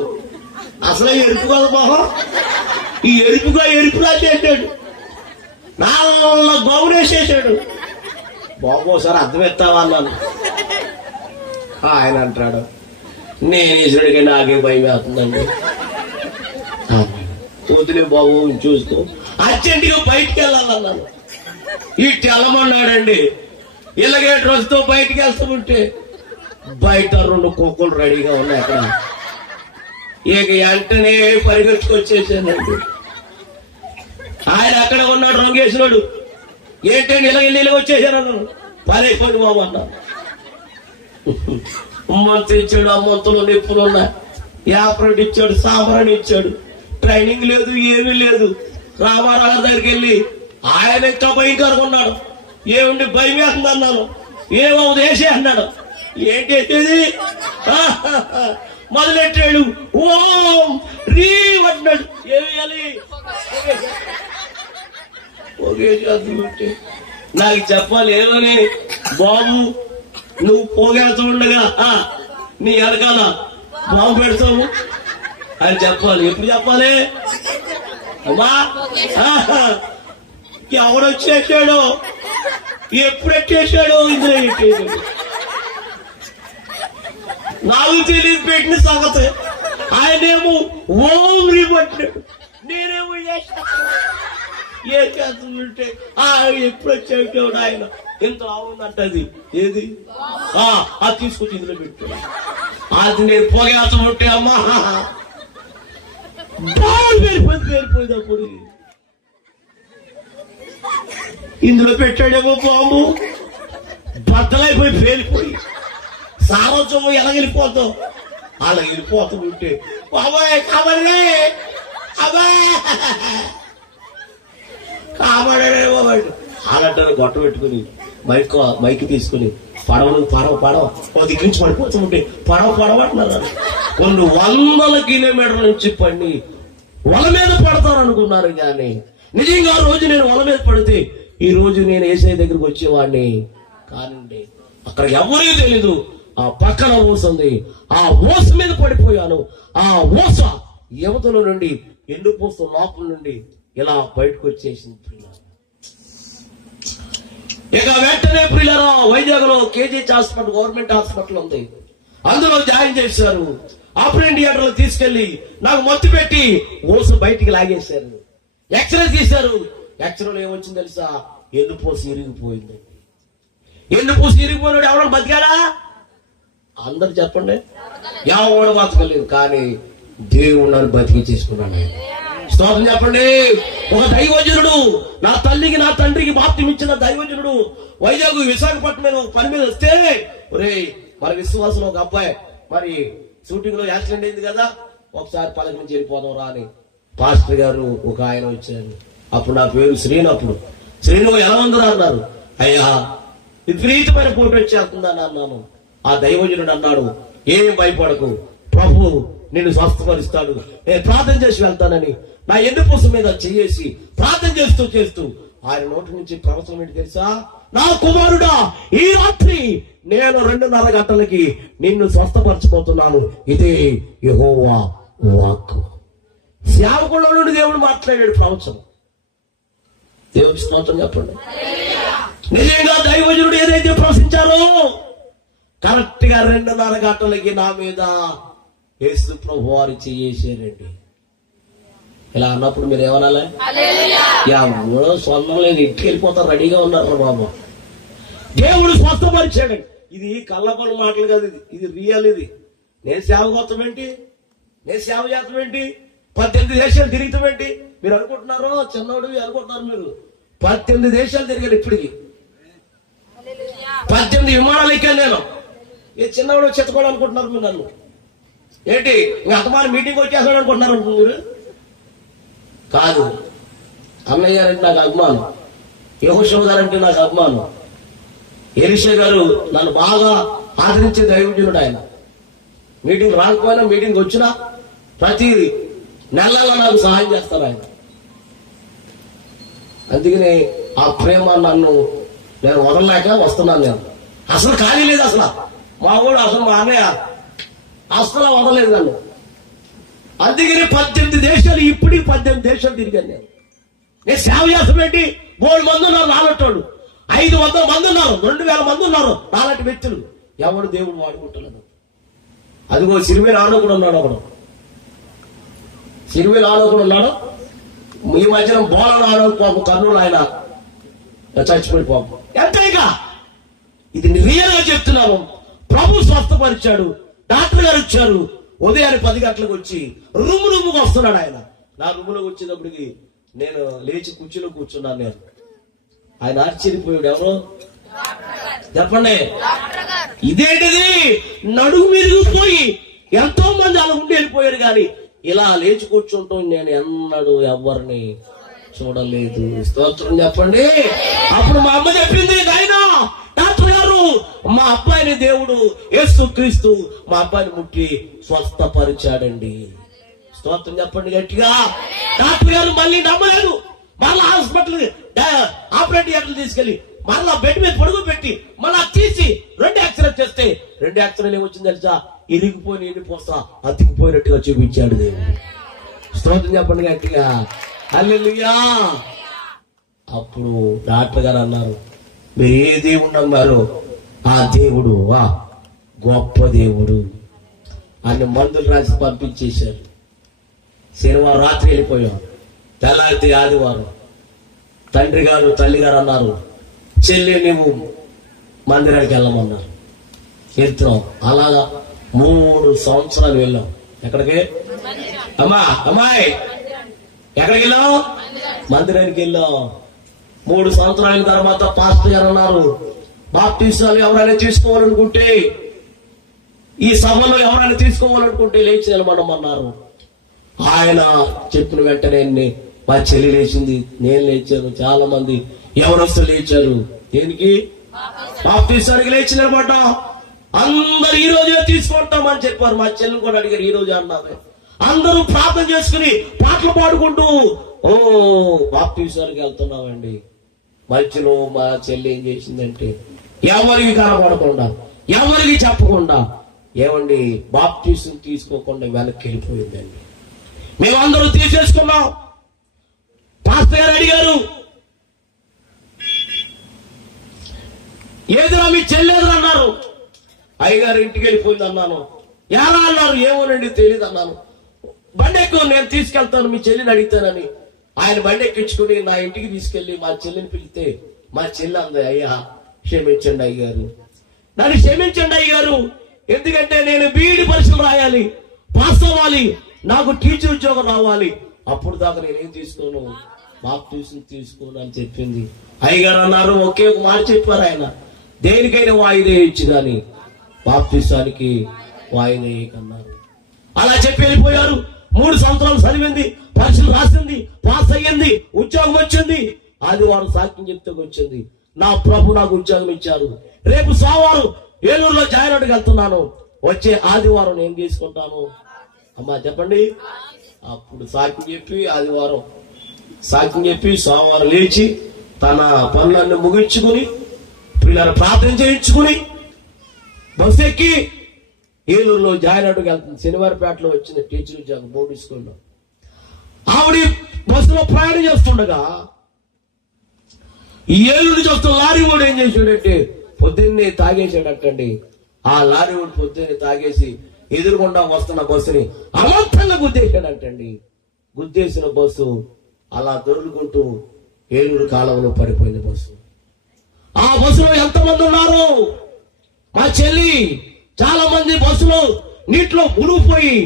అసలే ఎరుపు కదా మొహం. ఈ ఎరుపుగా చేశాడు. నల్ల గౌనేసేసాడు. బాబు ఒకసారి అర్థమెత్తావా అన్నాను. ఆయన అంటాడు, నేను ఇసుడికి నాకే భయం వేస్తుందండి. వదిలే బాబు చూసుకో, అర్జెంటుగా బయటికి వెళ్ళాలన్నాను. ఇటు వెళ్ళమన్నాడండి. ఇలాగే డ్రెస్తో బయటికి వెళ్తుంటే బయట 2 కుక్కలు రెడీగా ఉన్నాయి అక్కడ. ఇక వెంటనే పరిగెత్తుకొచ్చేసానండి. ఆయన అక్కడ ఉన్నాడు రంగేశ్వరుడు. ఏంటండి ఇలాగ వచ్చేసాను. పని అయిపోయింది బాబు అన్నాను. మంతు ఇచ్చాడు, ఆ మంతులో నిప్పులు ఉన్నాయి. యాప్రెడ్ ఇచ్చాడు, సాంబ్రాన్ని ఇచ్చాడు. ట్రైనింగ్ లేదు, ఏమీ లేదు. రామారావు దగ్గరికి వెళ్ళి ఆయన ఇంకా భయంకరంగా ఉన్నాడు. ఏముండి భయం వేస్తుంది అన్నాను. ఏమవుతుంది వేసే అన్నాడు. ఏంటి వేసేది? మొదలెట్టాడు. ఓం రీ అన్నాడు. ఏమి వేయాలి? ఒకే చేస్తుంటే నాకు చెప్పాలి ఏమని. బాబు నువ్వు పోగేస్తూ ఉండగా నీ వెనకాల బాబు పెడతావు అని చెప్పాలి. ఎప్పుడు చెప్పాలి అమ్మా? ఎవడొచ్చేసాడు, ఎప్పుడెట్టేసాడు, ఇందులో ఎట్టేసాడు నాకు తెలియదు. పెట్టిన సంగతి ఆయనేమో ఓం రీపట్టాడు, నేనేమో ఏ చేస్తుంటే ఎప్పుడు వచ్చేటాడు ఆయన. ఎంత అవుందంటది. ఏది అది తీసుకొచ్చి ఇందులో పెట్టాడు. అది నేను పొగేస్తుంటే అమ్మా పేరిపోయింది. అప్పుడు ఇందులో పెట్టాడేమో బాంబు, బద్దలైపోయి పేలిపోయి సారోత్సవం ఎలా వెళ్ళిపోతాం అలా వెళ్ళిపోతూ ఉంటే బాబాయ్ కాబడే కాబడేమో అలాంటారు. గొట్ట పెట్టుకుని మైక్ తీసుకుని పడవ దిగ్గించి పడిపోతూ ఉంటే పడవ అంటున్నారు. కొన్ని 100 కిలోమీటర్ల నుంచి పడి వల మీద పడతారు అనుకున్నారు. కానీ నిజంగా ఆ రోజు నేను వల మీద పడితే ఈ రోజు నేను యేసయ్య దగ్గరికి వచ్చేవాడిని కానండి. అక్కడ ఎవరికి తెలీదు. ఆ పక్కన ఊస ఉంది, ఆ ఊస మీద పడిపోయాను. ఆ ఊస యువతల నుండి ఎండిపోస లోపల నుండి ఇలా బయటకు వచ్చేసింది. ఇక వెంటనే ప్రియులారా వైజాగ్ లో కేజీహెచ్ హాస్పిటల్, గవర్నమెంట్ హాస్పిటల్ ఉంది. అందులో జాయిన్ చేశారు. ఆపరేషన్ థియేటర్ లో తీసుకెళ్లి నాకు మత్తు పెట్టి ఊస బయటికి లాగేశారు. ఎక్స్రే తీశారు. ఎక్స్రేలో ఏమొచ్చింది తెలుసా? ఎన్నుపూస ఇరిగిపోయింది. ఎన్నుపూస ఇరిగిపోయినాడు ఎవడో బతికాడా? అందరు చెప్పండి. ఎవడు బతకలేదు. కానీ దేవుడు నన్ను బతికి చేసుకున్నాడు. స్తోత్రం చెప్పండి. ఒక దైవజనుడు, నా తల్లికి నా తండ్రికి బాప్తిసం ఇచ్చిన దైవజనుడు వైజాగ్ విశాఖపట్నం మీద ఒక పని మీద వస్తే, ఒరే మన విశ్వాసంలో ఒక అబ్బాయి మరి షూటింగ్ లో యాక్సిడెంట్ అయింది కదా, ఒకసారి పలక నుంచి వెళ్ళిపోదాం రా అని పాస్టర్ గారు ఒక ఆయన వచ్చారు. అప్పుడు నా పేరు శ్రీను. అప్పుడు శ్రీను ఎలా ఉందరా అన్నారు. అయ్యా విపరీతమైన ఫోటో వచ్చేస్తుందని అన్నాను. ఆ దైవజనుడు అన్నాడు, ఏం భయపడకు, ప్రభు నిన్ను స్వస్థపరుస్తాడు, నేను ప్రార్థన చేసి వెళ్తానని నా ఎన్నుపూస మీద చేసి ప్రార్థన చేస్తూ ఆయన నోటి నుంచి ప్రవచనం ఏంటి తెలుసా? నా కుమారుడా, ఈ రాత్రి నేను 2:30 గంటలకి నిన్ను స్వస్థపరచబోతున్నాను. ఇదే యెహోవా వాక్కు. సేవకుల నుండి దేవుడు మాట్లాడాడు ప్రవచనం. దేవుడి స్తోత్రం చెప్పండి. నిజంగా దైవజనుడు ఏదైతే ప్రవచించారో కరెక్ట్ గా 2:30 గంటలకి నా మీద యేసు ప్రభు వారు చేసారండి. ఇలా అన్నప్పుడు మీరు ఏమనాలి? ఎవరో స్వంతం లేదు, ఇంటికి వెళ్ళిపోతారు రెడీగా ఉన్నారు బాబు. దేవుడు స్వస్థపరిచాడండి. ఇది కళ్ళపల్లి మాటలు కాదు, ఇది రియల్. ఇది నేను సేవ కొత్తం ఏంటి, నేను సేవ చేస్తాం ఏంటి, 18 దేశాలు తిరుగుతాం ఏంటి మీరు అనుకుంటున్నారో? చిన్నోడు అనుకుంటున్నారు మీరు. 18 దేశాలు తిరిగాడు ఇప్పటికి. 18 విమానాలు ఎక్కాను నేను. ఈ చిన్నవాడు చెత్తకోవడం అనుకుంటున్నారు మీరు నన్ను. ఏంటి ఇంకా అంతమాన మీటింగ్ వచ్చేస్తాడు అనుకుంటున్నారు మీరు? కాదు. అన్నయ్య గారంటే నాకు అభిమానం, యెహోషువ గారంటే నాకు అభిమానం, ఎలీషా గారు నన్ను బాగా ఆదరించే దైవజనుడు. ఆయన మీటింగ్ రాకపోయినా మీటింగ్ వచ్చినా ప్రతి నెలలో నాకు సహాయం చేస్తారు ఆయన. అందుకని ఆ ప్రేమ నేను వదలలేక వస్తున్నాను. నేను అసలు ఖాళీ లేదు. అసలు మా వాడు అసలు మా అన్నయ్య అసలు వదలలేదు నన్ను. అందుకని 18 దేశాలు, ఇప్పుడు 18 దేశాలు తిరిగాను నేను సేవ చేస్తానండి. 3 మంది ఉన్నారు నాలటోళ్ళు, 500 మంది ఉన్నారు, 2000 మంది ఉన్నారు నాలాంటి వ్యక్తులు. ఎవరు దేవుడు వాడుకుంటున్నాడు. అదిగో సిరివేలు ఆడో కూడా ఉన్నాడు. ఒకడు సిరివేలు ఆడో కూడా ఉన్నాడు. ఈ మధ్యన బోలను ఆడో పాపం కర్నూలు ఆయన చచ్చిపోయి పాపం. ఎంతైగా ఇది రియల్ గా చెప్తున్నాను. ప్రభు స్వస్థపరిచాడు. డాక్టర్ గారు వచ్చారు. ఉదయాన్నే 10 గంటలకు వచ్చి రూముగా వస్తున్నాడు ఆయన. నా రూములోకి వచ్చేటప్పటికి నేను లేచి కుర్చీలో కూర్చున్నాను. నేను ఆయన ఆశ్చర్యపోయాడు. ఎవరు చెప్పండి. ఇదేంటిది నడుగు మీరిగిపోయి ఎంతో మంది అలా ఉండి వెళ్ళిపోయారు, కానీ ఇలా లేచి కూర్చుంటాం నేను ఎన్నడూ ఎవరిని చూడలేదు. స్తోత్రం చెప్పండి. అప్పుడు మా అమ్మ చెప్పింది, నాయనా డాక్టర్ గారు మా అబ్బాయిని దేవుడు యేసుక్రీస్తు మా అబ్బాయిని ముట్టి స్వస్థపరిచాడండి. స్తోత్రం చెప్పండి గట్టిగా. డాక్టర్ గారు మళ్ళీ నమ్మలేదు. మళ్ళా హాస్పిటల్ ఆపరేట్ థియేటర్ తీసుకెళ్లి మళ్ళా బెడ్ మీద పడుకోబెట్టి మళ్ళా తీసి 2 ఎక్స్రే చేస్తే 2 ఎక్స్రేలు ఏమొచ్చింది తెలుసా? ఇరిగిపోయి ఎండిపోస్తా అతికిపోయినట్టుగా చూపించాడు దేవుడు. స్తోత్రం చెప్పండి గట్టిగా. హల్లెలూయా. అప్పుడు డాక్టర్ గారు అన్నారు, మీరు ఏ దేవుడు నమ్మారో ఆ దేవుడు గొప్ప దేవుడు. అన్ని మందులు రాసి పంపించేశారు. శనివారం రాత్రి వెళ్ళిపోయాం. తెల్లారితే ఆదివారం తండ్రి గారు తల్లి గారు అన్నారు, చెల్లి నువ్వు మందిరానికి వెళ్ళమన్నారు. వెళ్తున్నాం. అలాగా 3 సంవత్సరాలు వెళ్ళాం. ఎక్కడికి? అమ్మాయి ఎక్కడికి వెళ్ళాం? మందిరానికి వెళ్ళాం. 3 సంవత్సరాల తర్వాత పాస్టర్ గారు అన్నారు, బాప్టిస్టాలు ఎవరైనా తీసుకోవాలనుకుంటే, ఈ సభలో ఎవరైనా తీసుకోవాలనుకుంటే లేచి నిలబడమన్నారు. ఆయన చెప్పిన వెంటనే మా చెల్లి లేచింది, నేను లేచాను, చాలా మంది ఎవరొస్తారు లేచారు. దేనికి? బాప్టిస్టానికి లేచి నిలబడ్డాం. అందరు ఈ రోజే తీసుకుంటామని చెప్పారు. మా చెల్లిని కూడా అడిగారు, ఈ రోజు అన్నారు. అందరూ ప్రార్థన చేసుకుని పాటలు పాడుకుంటూ బాప్టిస్టానికి వెళ్తున్నామండి. మధ్యలో మా చెల్లి ఏం చేసిందంటే, ఎవరికి కనపడకుండా ఎవరికి చెప్పకుండా ఏమండి బాప్టిజం తీసుకోకుండా వెనక్కి వెళ్ళిపోయిందండి. మేమందరూ తీసేసుకున్నాం. పాస్టర్ గారు అడిగారు, ఏదిరా మీ చెల్లేదు అన్నారు. అయ్యగారు ఇంటికి వెళ్ళిపోయింది అన్నాను. ఎలా అన్నారు? ఏమోనండి తెలియదు అన్నాను. బండెక్కు, నేను తీసుకెళ్తాను మీ చెల్లిని అడిగితానని ఆయన బండెక్కించుకుని నా ఇంటికి తీసుకెళ్లి మా చెల్లిని పిలిస్తే మా చెల్లి అంది, అయ్యా క్షమించండి అయ్యగారు, నన్ను క్షమించండి అయ్యగారు, ఎందుకంటే నేను బీఈడి పరీక్షలు రాయాలి, పాస్ అవ్వాలి, నాకు టీచర్ ఉద్యోగం రావాలి, అప్పుడు దాకా నేనేం తీసుకోను, బాప్టిజం తీసుకోను అని చెప్పింది. అయ్యగారు అన్నారు, ఒకే ఒక మాట చెప్పారు ఆయన, దేనికైనా వాయిదా ఇచ్చి కానీ బాప్టిజానికి వాయిదా వేయకన్నారు. అలా చెప్పి వెళ్ళిపోయారు. 3 సంవత్సరాలు చదివింది, పరీక్షలు రాసింది, పాస్ అయ్యింది, ఉద్యోగం వచ్చింది. ఆదివారం సాక్ష్యం చెప్తే వచ్చింది, నా ప్రభు నాకు ఉద్యోగం ఇచ్చారు, రేపు సోమవారం ఏలూరులో జాయిన్ అవ్వడానికి వెళ్తున్నాను, వచ్చే ఆదివారం నేను తీసుకుంటాను అమ్మా చెప్పండి. అప్పుడు సాక్ష్యం చెప్పి ఆదివారం సాక్ష్యం చెప్పి సోమవారం లేచి తన పనులన్నీ ముగించుకుని పిల్లలు ప్రార్థన చేయించుకుని బస్సు ఎక్కి ఏలూరులో జాయిన్ అవ్వడానికి వెళ్తుంది. శనివారపేటలో వచ్చింది టీచర్ ఉద్యోగం బోర్డు స్కూల్లో. ఆవిడ బస్సులో ప్రయాణం చేస్తుండగా ఏలూరు నుంచి వస్తున్న లారీ వాడు ఏం చేసాడంటే పొద్దున్నే తాగేసాడటండి. ఆ లారీ వాడు పొద్దున్నే తాగేసి ఎదురుకుండా వస్తున్న బస్సుని అమంతంగా గుద్దేశాడంటండి. గుద్దేసిన బస్సు అలా దొరుకుంటూ ఏలూరు కాలంలో పడిపోయింది బస్సు. ఆ బస్సులో ఎంతమంది ఉన్నారు? మా చెల్లి చాలా మంది బస్సులో నీటిలో మునిగిపోయి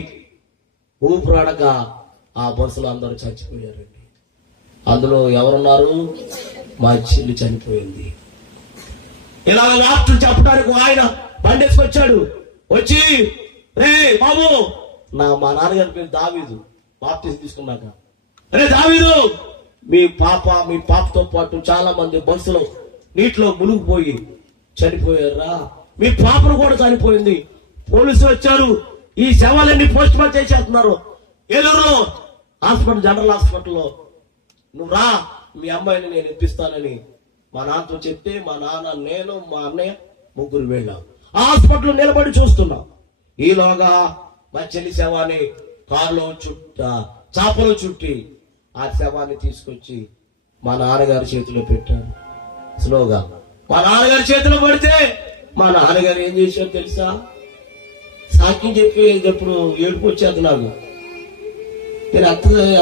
ఊపిరాడక ఆ బస్సులో అందరూ చచ్చిపోయారండి. అందులో ఎవరున్నారు? మా చెల్లి చనిపోయింది. ఇలాగ వార్తలు చెప్పడానికి ఆయన బండేసుకొచ్చాడు. వచ్చి, రే బాబు, మా నాన్నగారి పేరు దావీదు, బాప్టిజం తీసుకున్నాక, రే దావీదు, మీ పాపతో పాటు చాలా మంది బస్సులో నీటిలో మునిగిపోయి చనిపోయారా, మీ పాపను కూడా చనిపోయింది, పోలీసులు వచ్చారు, ఈ శవాలన్నీ పోస్ట్ మార్టం చేసేస్తున్నారు, ఏలూరులో హాస్పిటల్, జనరల్ హాస్పిటల్లో నువ్వు రా, మీ అమ్మాయిని నేను ఇప్పిస్తానని మా నాన్నతో చెప్తే మా నాన్న, నేను, మా అన్నయ్య ముగ్గురు వెళ్ళాం. హాస్పిటల్ నిలబడి చూస్తున్నాం. ఈలోగా మా చెల్లి శవాన్ని కారులో చాపలో చుట్టి ఆ శవాన్ని తీసుకొచ్చి మా నాన్నగారి చేతిలో పెట్టారు. స్లోగా మా నాన్నగారి చేతిలో పడితే మా నాన్నగారు ఏం చేశారు తెలుసా? సాక్ష్యం చెప్పేటప్పుడు ఏడుపు వచ్చేది నాకు. నేను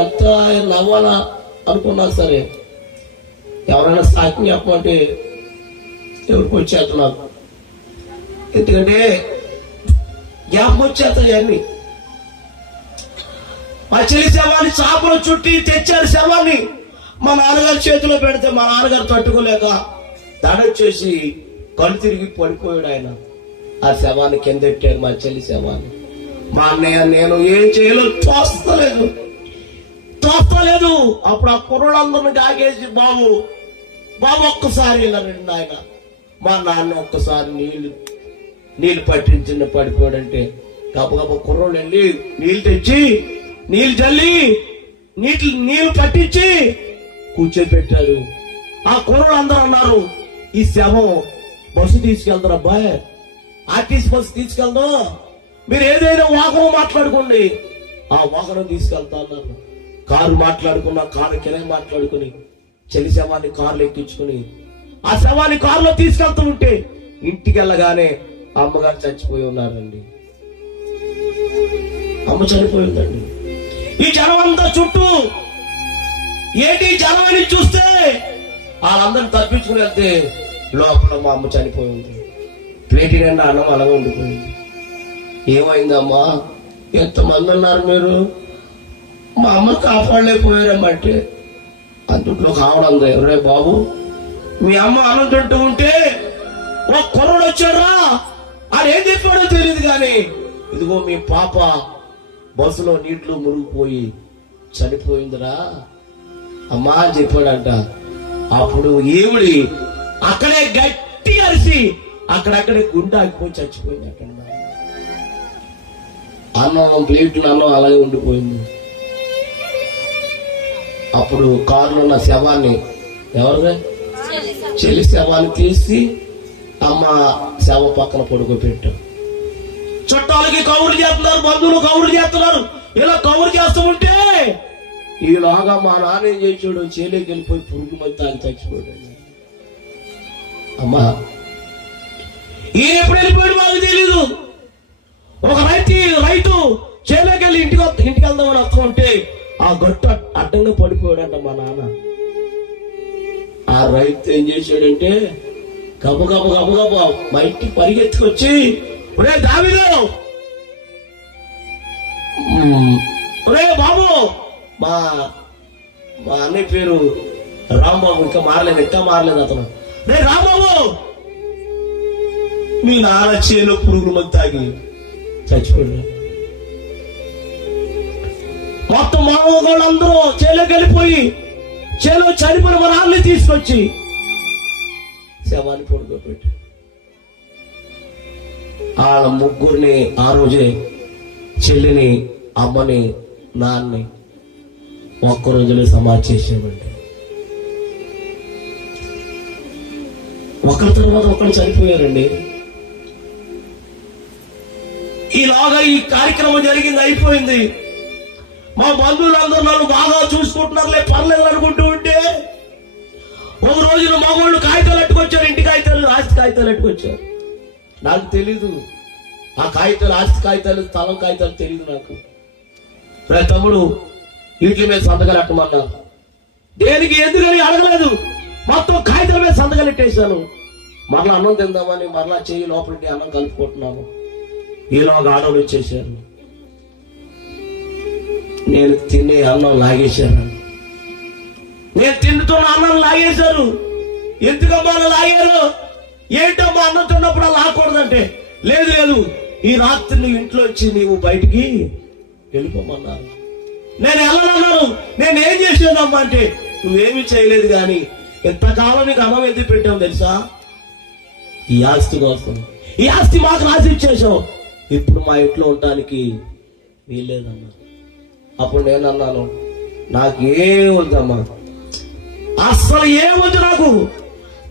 ఎంత నవ్వాలా అనుకున్నా సరే, ఎవరైనా సాక్ష్యం చెప్పమంటే ఏడుపు వచ్చేది నాకు. ఎందుకంటే జ్ఞాపకం వచ్చేస్తాయి అన్ని. మా చెల్లి శవాన్ని చాపలు చుట్టి తెచ్చారు. శవాన్ని మా నాన్నగారి చేతిలో పెడితే మా నాన్నగారు తట్టుకోలేక దడొచ్చేసి కళ్ళు తిరిగి పడిపోయాడు. ఆయన ఆ శవాన్ని కిందెట్టారు, మా చెల్లి శవాన్ని. మా అన్నయ్య నేను ఏం చేయాలో తోస్తలేదు. అప్పుడు ఆ కుర్రోళ్ళందరినీ ఆగేసి బాబు ఒక్కసారి వెళ్ళారండి ఆయన. మా నాన్న ఒక్కసారి నీళ్లు పట్టించిన పడిపోయాడంటే గబగబ కుర్రోళ్ళు వెళ్ళి నీళ్లు తెచ్చి నీళ్లు జల్లి నీళ్లు పట్టించి కూర్చొని పెట్టారు. ఆ కుర్రోళ్ళు అందరూ అన్నారు, ఈ శవం బస్సు తీసుకెళ్తారు అబ్బాయి, ఆర్టీసీ బస్సు తీసుకెళ్దాం, మీరు ఏదైనా వాహనం మాట్లాడుకోండి. ఆ వాహనం తీసుకెళ్తా అన్నారు. కారు మాట్లాడుకున్నా, కారు కిరాయి మాట్లాడుకుని చెల్లి శవాన్ని కారులో ఎక్కించుకుని ఆ శవాన్ని కారులో తీసుకెళ్తూ ఉంటే ఇంటికి వెళ్ళగానే అమ్మగారు చచ్చిపోయి ఉన్నారండి. అమ్మ చనిపోయిందండి. ఈ జనం అంతా చుట్టూ ఏంటి జనం అని చూస్తే వాళ్ళందరినీ తప్పించుకుని వెళ్తే లోపల మా అమ్మ చనిపోయింది. ప్లేటి నిండా అన్నం అలాగే ఉండిపోయింది. ఏమైందమ్మా, ఎంతమంది ఉన్నారు మీరు? మా అమ్మ కాపాడలేకపోయారమ్మంటే అందుట్లో కావడం రే బాబు, మీ అమ్మ అన్నం తింటూ ఉంటే ఓ కుర్రోడు వచ్చాడురా, అది ఏం చెప్పాడో తెలియదు కానీ ఇదిగో మీ పాప బస్సులో నీటిలో మునిగిపోయి చనిపోయిందిరా అమ్మా అని చెప్పాడంట. అప్పుడు ఈవిడి అక్కడే గట్టి అరిసి అక్కడక్కడే గుండె ఆగిపోయి చచ్చిపోయింది. అక్కడ అన్నం ప్లేట్లు అన్నం అలాగే ఉండిపోయింది. అప్పుడు కారులో ఉన్న శవాన్ని, ఎవరు చెల్లి శవాన్ని తీసి అమ్మ శవ పక్కన పడుకోబెట్టాం. చుట్టాలకి కౌరు చేస్తున్నారు, బంధువులు కౌరు చేస్తున్నారు. ఇలా కౌరు చేస్తూ ఉంటే ఈలాగా మా నాన్న ఏం చేసాడు, చేలోకి వెళ్ళిపోయి పురుగు మంది తాగి చచ్చిపోయాడు. అమ్మా ఈయన ఎప్పుడు వెళ్ళిపోయాడు వాళ్ళకి తెలీదు. ఒక రైతు చేలోకి వెళ్ళి ఇంటికి వెళ్దామని వస్తూ ఉంటే ఆ గట్టు అడ్డంగా పడిపోయాడంట మా నాన్న. ఆ రైతు ఏం చేశాడంటే గబగబ మా ఇంటికి పరిగెత్తుకొచ్చి, ఒరే దావీదు, ఒరే బాబు, మా అన్నయ్య పేరు రాంబాబు, ఇంకా మారలేదు అతను. రే రాంబాబు, మీ నాన్న చేలో పురుగులు మంది తాగి చచ్చిపోయాడు. మొత్తం మా వాళ్ళందరూ చేలోకి వెళ్ళిపోయి చేలో చనిపోయిన మా నాన్నని తీసుకొచ్చి శవాన్ని పడుకోబెట్టి వాళ్ళ ముగ్గురిని ఆ రోజే, చెల్లిని, అమ్మని, నాన్నని ఒక్క రోజులో సమాధి చేసామండి. ఒకరి తర్వాత ఒకరు చనిపోయారండి. ఈలాగా ఈ కార్యక్రమం జరిగింది, అయిపోయింది. మా బంధువులందరూ నన్ను బాగా చూసుకుంటున్నారులే, పర్లేదు అనుకుంటూ ఉంటే ఒక రోజున మగవాళ్ళు కాగితాలు అట్టుకొచ్చారు, ఇంటి కాగితాలు, ఆస్తి కాగితాలు అట్టుకొచ్చారు. నాకు తెలీదు ఆ కాగితాలు, ఆస్తి కాగితాలు, స్థలం కాగితాలు తెలీదు నాకు. తమ్ముడు వీటి మీద సంతకాలు అట్టమన్నారు. దేనికి ఎందుకని అడగలేదు, మొత్తం కాగితాల మీద సంతకాలు పెట్టేశాను. మరలా అన్నం తిందామని మరలా చెయ్యి లోపలికి అన్నం కలుపుకుంటున్నాను. ఈలోగా ఆడవాళ్ళు వచ్చేసారు. నేను తినే అన్నం లాగేశాను. నేను తింటున్న అన్నం లాగేశారు. ఎందుకమ్మా లాగారు? ఏంటమ్మా అన్నం తిన్నప్పుడు లాగకూడదంటే, లేదు ఈ రాత్రి నీ ఇంట్లో వచ్చి నీవు బయటికి వెళ్ళిపోమన్నారు. నేను వెళ్ళనన్నాను. నేను ఏం చేసానమ్మా అంటే, నువ్వేమీ చేయలేదు కానీ ఎంతకాలం నీకు అన్నం ఎందుకు పెట్టావు తెలుసా? ఈ ఆస్తి కోసం. ఈ ఆస్తి మాకు రాసి ఇచ్చేసావు, ఇప్పుడు మా ఇంట్లో ఉండటానికి వీల్లేదన్నా. అప్పుడు నేను అన్నాను, నాకేం వద్దమ్మా, అస్సలు ఏమొద్దు నాకు,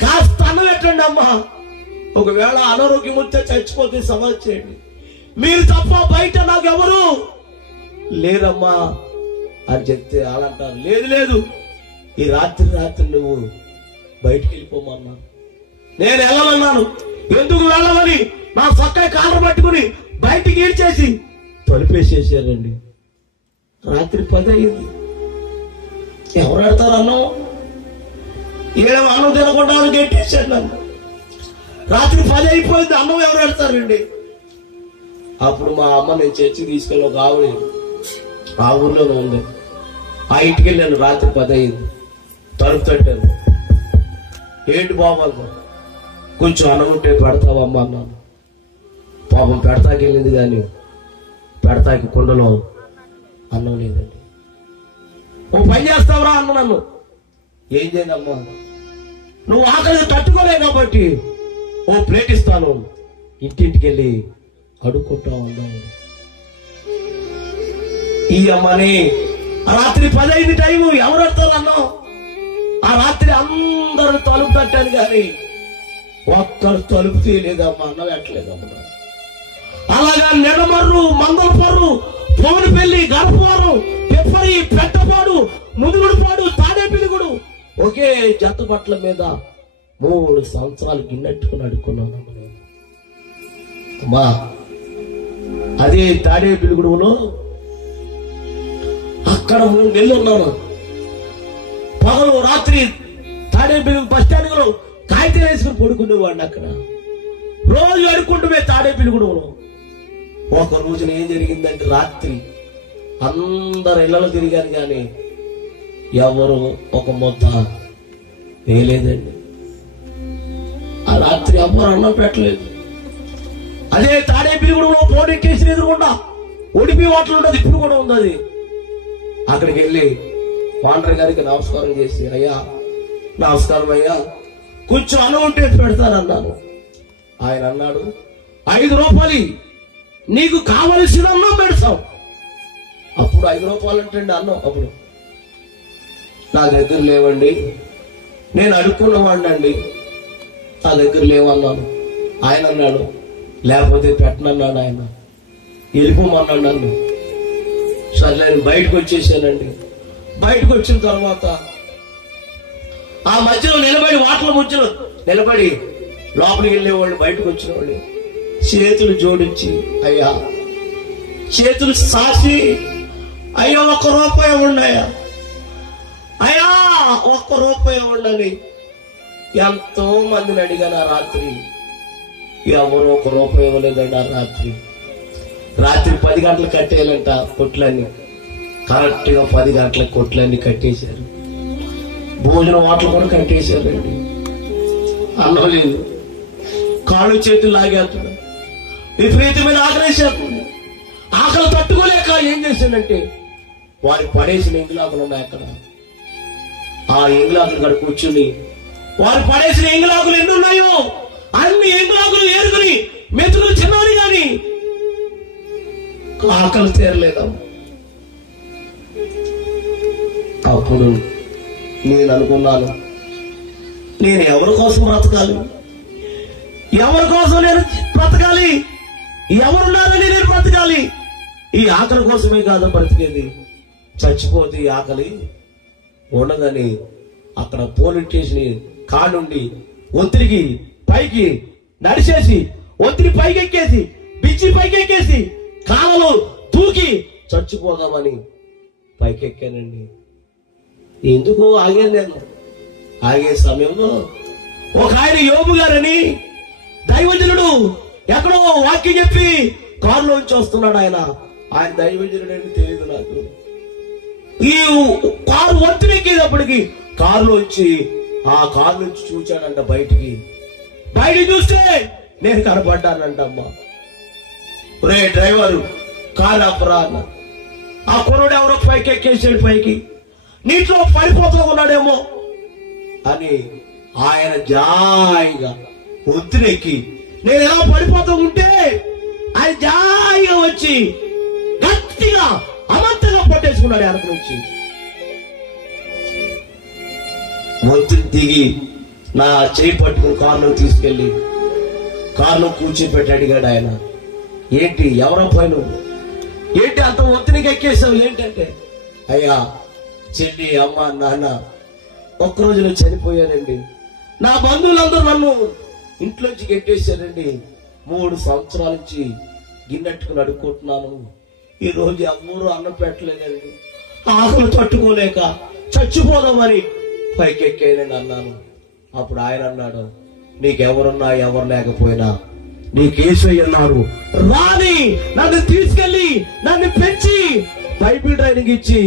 కాస్త అన్నం పెట్టండి అమ్మా, ఒకవేళ అనారోగ్యం వస్తే చచ్చిపోతే సమాధి చేయండి, మీరు తప్ప బయట నాకు ఎవరు లేరమ్మా అని చెప్తే వాళ్ళంటారు, లేదు లేదు ఈ రాత్రి నువ్వు బయటికి వెళ్ళిపోమన్నా. నేను వెళ్ళమన్నాను. ఎందుకు వెళ్ళమని నా చక్కగా కాలర్ పట్టుకుని బయటికి ఈడ్చేసి తలుపేసేసారండి. రాత్రి 10 అయింది. ఎవరు పెడతారు అన్నం? ఏడవ అన్నం తినకుండా గెట్టేసాడు నన్ను. రాత్రి 10 అయిపోయింది, అన్నం ఎవరు పెడతారండి? అప్పుడు మా అమ్మ నేను చర్చికి తీసుకెళ్ళి ఒక ఆవిడ ఆ ఊర్లోనే ఉంది, ఆ ఇంటికి వెళ్ళాను. రాత్రి 10 అయింది. తలుపు తట్టాను. ఏంటి బాబు అన్నా, కొంచెం అన్నం ఉంటే పెడతావమ్మా అన్నాను. పాపం పెడతాకి వెళ్ళింది కానీ పెడతాకి కుండలో అన్నం లేదండి. ఓ పని చేస్తావురా అన్న నన్ను. ఏం చేయనమ్మా, నువ్వు ఆకలి తట్టుకోలే కాబట్టి ఓ ప్లేట్ ఇస్తాను, ఇంటింటికి వెళ్ళి అడుక్కుంటావు అన్నాను. ఈ అమ్మని రాత్రి 10 అయింది టైము, ఎవరు పెడతారు అన్నం? ఆ రాత్రి అందరూ తలుపు తట్టాను కానీ ఒక్కరు తలుపు తీయలేదమ్మా, అన్నం పెట్టలేదమ్మా. అలాగా నెడమర్రు, మంగళపర్రు, పౌనపల్లి, గర్భవరం, పెప్పరి, పెట్టపాడు, ముదుగుడుపాడు, తాడేపిల్లిగూడు ఒకే జత బట్టల మీద 3 సంవత్సరాలు గిన్నెట్టుకుని అడుక్కున్నాను అమ్మా. అదే తాడేపిల్లిగూడలో అక్కడ 3 నెలలు ఉన్నాను. పగలు రాత్రి తాడేపిల్లి బస్ స్టాండ్ లో కాగితం వేసుకుని పడుకునేవాడిని. అక్కడ రోజు అడుక్కుంటూ తాడేపిల్లిగూడలో. ఒక రోజున ఏం జరిగిందంటే, రాత్రి అందరు ఇళ్లలో తిరిగాను కానీ ఎవరు ఒక ముద్ద వేయలేదండి. ఆ రాత్రి ఎవరు అన్నం పెట్టలేదు. అదే తాడేపిల్లిగూడలో పోనెక్కేసి ఎదురుకుండా ఉడిపి హోటల్ ఉండదు, ఇప్పుడు కూడా ఉంది అది. అక్కడికి వెళ్ళి పాండ్ర గారికి నమస్కారం చేసి, అయ్యా నమస్కారం అయ్యా, కొంచెం అన్నం ఉంటే పెడతానన్నాను. ఆయన అన్నాడు, 5 రూపాయలు నీకు కావలసిన అన్నం పెడతాం. అప్పుడు 5 రూపాయలు అంటే అన్నం అప్పుడు నా దగ్గర లేవండి, నేను అడుక్కున్నవాడిని అండి, నా దగ్గర లేవన్నాను. ఆయన అన్నాడు, లేకపోతే పెట్టనన్నాడు. ఆయన వెళ్ళిపోమన్నాడు నన్ను. సరే నేను బయటకు వచ్చేసానండి. బయటకు వచ్చిన తర్వాత ఆ మధ్యలో నిలబడి, వాటల మధ్యలో నిలబడి లోపలికి వెళ్ళేవాళ్ళు, బయటకు వచ్చిన వాళ్ళు చేతులు జోడించి, అయ్యా చేతులు సాసి, అయ్యా 1 రూపాయి ఉన్నాయా, అయ్యా 1 రూపాయి ఉండని ఎంతో మందిని అడిగాను. ఆ రాత్రి ఎవరు 1 రూపాయి ఇవ్వలేదండి. ఆ రాత్రి 10 గంటలు కట్టేయాలంట కొట్లన్నీ. కరెక్ట్ గా 10 గంటలకు కొట్లన్నీ కట్టేశారు. భోజనం వాటలు కూడా కట్టేశారండి. అన్నం లేదు, కాళ్ళు చేతులు లాగేస్తున్నాడు, విపరీతమైన ఆకలేసేస్తుంది. ఆకలి తట్టుకోలేక ఏం చేశానంటే, వారి పడేసిన ఎంగులాకులు ఉన్నాయి అక్కడ, ఆ ఎంగులాకులు అక్కడ కూర్చుని వారు పడేసిన ఎంగులాకులు ఎన్ని ఉన్నాయో అన్ని ఎంగులాకులు ఏరుకుని మెతుకులు చిన్నవి కానీ ఆకలి తీరలేదమ్మా. అప్పుడు నేను అనుకున్నాను, నేను ఎవరి కోసం బ్రతకాలి, ఎవరి కోసం నేను బ్రతకాలి, ఎవరున్నారని నేను బ్రతకాలి. ఈ ఆకలి కోసమే కాదు బ్రతికేది, చచ్చిపోతే ఈ ఆకలి ఉండదని అక్కడ పోలీస్ స్టేషన్ కానుండి ఒత్తిడికి పైకి నడిచేసి, ఒత్తిడి పైకి ఎక్కేసి, బిచ్చి పైకి ఎక్కేసి, కాలలో దూకి చచ్చిపోదామని పైకెక్కానండి. ఎందుకు ఆగాను నేను. ఆగే సమయంలో ఒక ఆయన యోబు గారని దైవజనుడు ఎక్కడో వాక్యం చెప్పి కారులోంచి వస్తున్నాడు. ఆయన దైవజనుడు అని తెలియదు నాకు. ఈ కారు ఒత్తిడెక్కేటప్పటికి కారులోంచి ఆ కారు నుంచి చూచానంట. బయట చూస్తే నేను కనపడ్డానంట. అమ్మా రే డ్రైవరు కారు ఆపరా అన్న. ఆ కుర్రోడు ఎవరో పైకి ఎక్కేసాడు, పైకి నీటిలో పడిపోతూ ఉన్నాడేమో అని ఆయన జాయిగా ఒత్తిడెక్కి నేను ఎలా పడిపోతూ ఉంటే ఆయన జాయిగా వచ్చి గట్టిగా అమంతగా పట్టేసుకున్నాడు వెనక నుంచి. ఒత్తిడి దిగి నా చేయి పట్టుకుని కారులో తీసుకెళ్లి కారులో కూర్చోపెట్టి అడిగాడు ఆయన, ఏంటి ఎవరో పైన ఏంటి అంత ఒత్తిడికి ఎక్కేసావు ఏంటంటే, అయ్యా చెల్లి అమ్మ నాన్న ఒక్క రోజులో చనిపోయారండి, నా బంధువులందరూ నన్ను ఇంట్లోంచి గెట్టేశారండి, 3 సంవత్సరాల నుంచి గిన్నెట్టుకుని అడుక్కుంటున్నాను, ఈ రోజు ఎవరు అన్నం పెట్టలేదండి, ఆకలి తట్టుకోలేక చచ్చిపోదామని పైకెక్కానని అన్నాను. అప్పుడు ఆయన అన్నాడు, నీకెవరున్నా ఎవరు లేకపోయినా నీకేసయ్యన్నారు రాని నన్ను తీసుకెళ్లి నన్ను పెంచి బైబిల్ ట్రైనింగ్ ఇచ్చి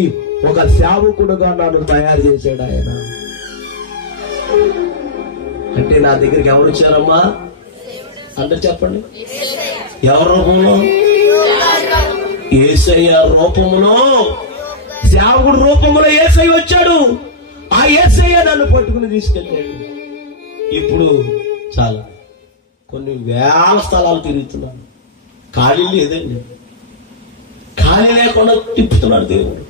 ఒక సేవకుడుగా నన్ను తయారు చేశాడు ఆయన. అంటే నా దగ్గరికి ఎవరు వచ్చారమ్మా అందరు చెప్పండి, ఎవరి రూపంలో? యేసయ్య రూపంలో, సేవకుడు రూపంలో యేసయ్య వచ్చాడు. ఆ యేసయ్య నన్ను పట్టుకుని తీసుకెళ్ళాడు. ఇప్పుడు చాలా కొన్ని వేల స్థలాలు తిరుగుతున్నాను, ఖాళీ లేదండి, ఖాళీ లేకుండా తిప్పుతున్నాడు దేవుడు.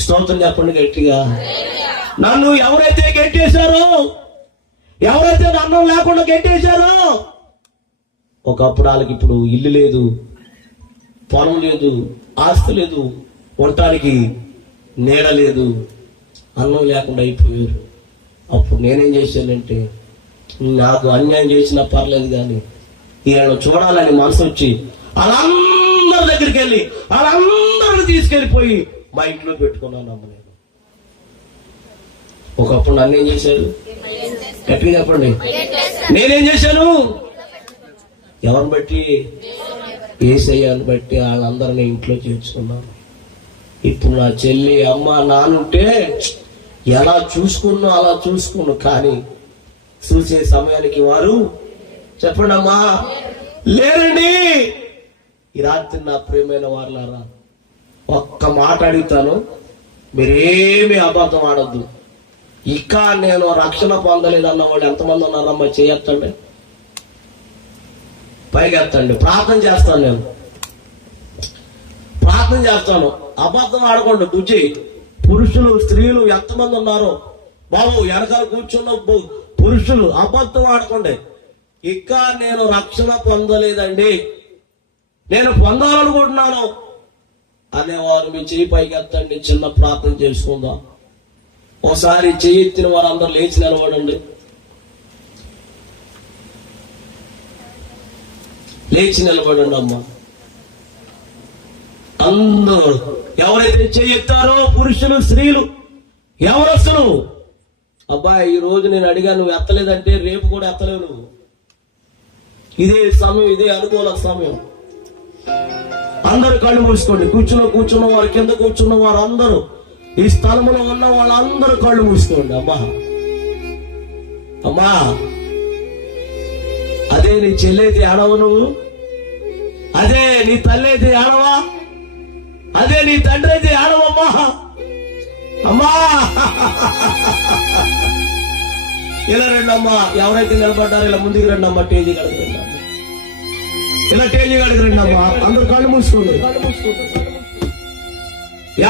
స్తోత్రం చెప్పండి గట్టిగా. నన్ను ఎవరైతే గెట్టేశారో, ఎవరైతే అన్నం లేకుండా గెట్టేశారో, ఒకప్పుడు వాళ్ళకి ఇప్పుడు ఇల్లు లేదు, పొలం లేదు, ఆస్తి లేదు, ఉండటానికి నీడ లేదు, అన్నం లేకుండా అయిపోయారు. అప్పుడు నేనేం చేశానంటే, నాకు అన్యాయం చేసినా పర్లేదు కానీ వీళ్ళని చూడాలని మనసు వచ్చి వాళ్ళందరి దగ్గరికి వెళ్ళి వాళ్ళందరిని తీసుకెళ్ళిపోయి మా ఇంట్లో పెట్టుకున్నాను. అమ్మ నేను ఒకప్పుడు నన్ను ఏం చేశారు గట్టిగా చెప్పండి, నేనేం చేశాను? ఎవరిని బట్టి? యేసయ్యని బట్టి వాళ్ళందరినీ ఇంట్లో చేర్చుకున్నాను. ఇప్పుడు నా చెల్లి అమ్మ నాన్నుంటే ఎలా చూసుకున్నా అలా చూసుకున్నా, కానీ చూసే సమయానికి వారు చెప్పండి అమ్మా లేరండి. ఈ రాత్రి నా ప్రియమైన వారులారా ఒక్క మాట అడుగుతాను, మీరేమీ అబద్ధం ఆడద్దు. ఇక నేను రక్షణ పొందలేదన్న వాళ్ళు ఎంతమంది ఉన్నారమ్మా? చేయొత్తండి, పైకెత్తండి. ప్రార్థన చేస్తాను, నేను ప్రార్థన చేస్తాను. అబద్ధం ఆడకుండా దుజి పురుషులు స్త్రీలు ఎంతమంది ఉన్నారో బాబు, వెనకాల కూర్చున్న పురుషులు అబద్ధం ఆడకండి. ఇక నేను రక్షణ పొందలేదండి, నేను పొందాలనుకుంటున్నాను అనేవారు మీ చెయ్యి పైకి ఎత్తండి. చిన్న ప్రార్థన చేసుకుందాం. ఒకసారి చెయ్యి ఎత్తిన వారు అందరూ లేచి నిలబడండి. లేచి నిలబడండి అమ్మా. అందరూ ఎవరైతే చెయ్యి ఎత్తారో పురుషులు స్త్రీలు ఎవరు అసలు అబ్బాయి ఈ రోజు నేను అడిగాను, నువ్వు ఎత్తలేదంటే రేపు కూడా ఎత్తలేవు నువ్వు. ఇదే సమయం, ఇదే అనుకూల సమయం. అందరు కళ్ళు మూసుకోండి. కూర్చున్న వారు, కింద కూర్చున్న వారు అందరూ, ఈ స్థలంలో ఉన్న వాళ్ళందరూ కళ్ళు మూసుకోండి. అమ్మా అమ్మా, అదే నీ చెల్లైతే ఆడవు నువ్వు, అదే నీ తల్లి అయితే ఆడవా, అదే నీ తండ్రి అయితే ఆడవమ్మా. అమ్మా ఇలా రండి అమ్మా. ఎవరైతే నిలబడ్డారో ఇలా ముందుకు రండి అమ్మా. టేజీ కడిగి రండి అమ్మా. ఇలా టేజీ కడిగి రండి అమ్మా. అందరు కళ్ళు మూసుకోండి.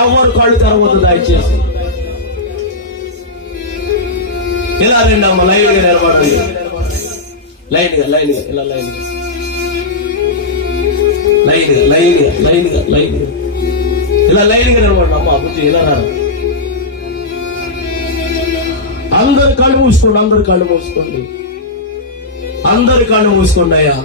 ఎవరు కళ్ళు తెరవద్దు దయచేసి. ఇలా రండి అమ్మా. లైన్ గా నిలబడండి. లైన్ గా ఇలా లైన్ గా ఇలా లైన్ గా నిలబడండి అమ్మా. కొంచెం ఇలా రా. అందరు కళ్ళు మూసుకోండి. అందరు కళ్ళు మూసుకోండి. అయ్యా.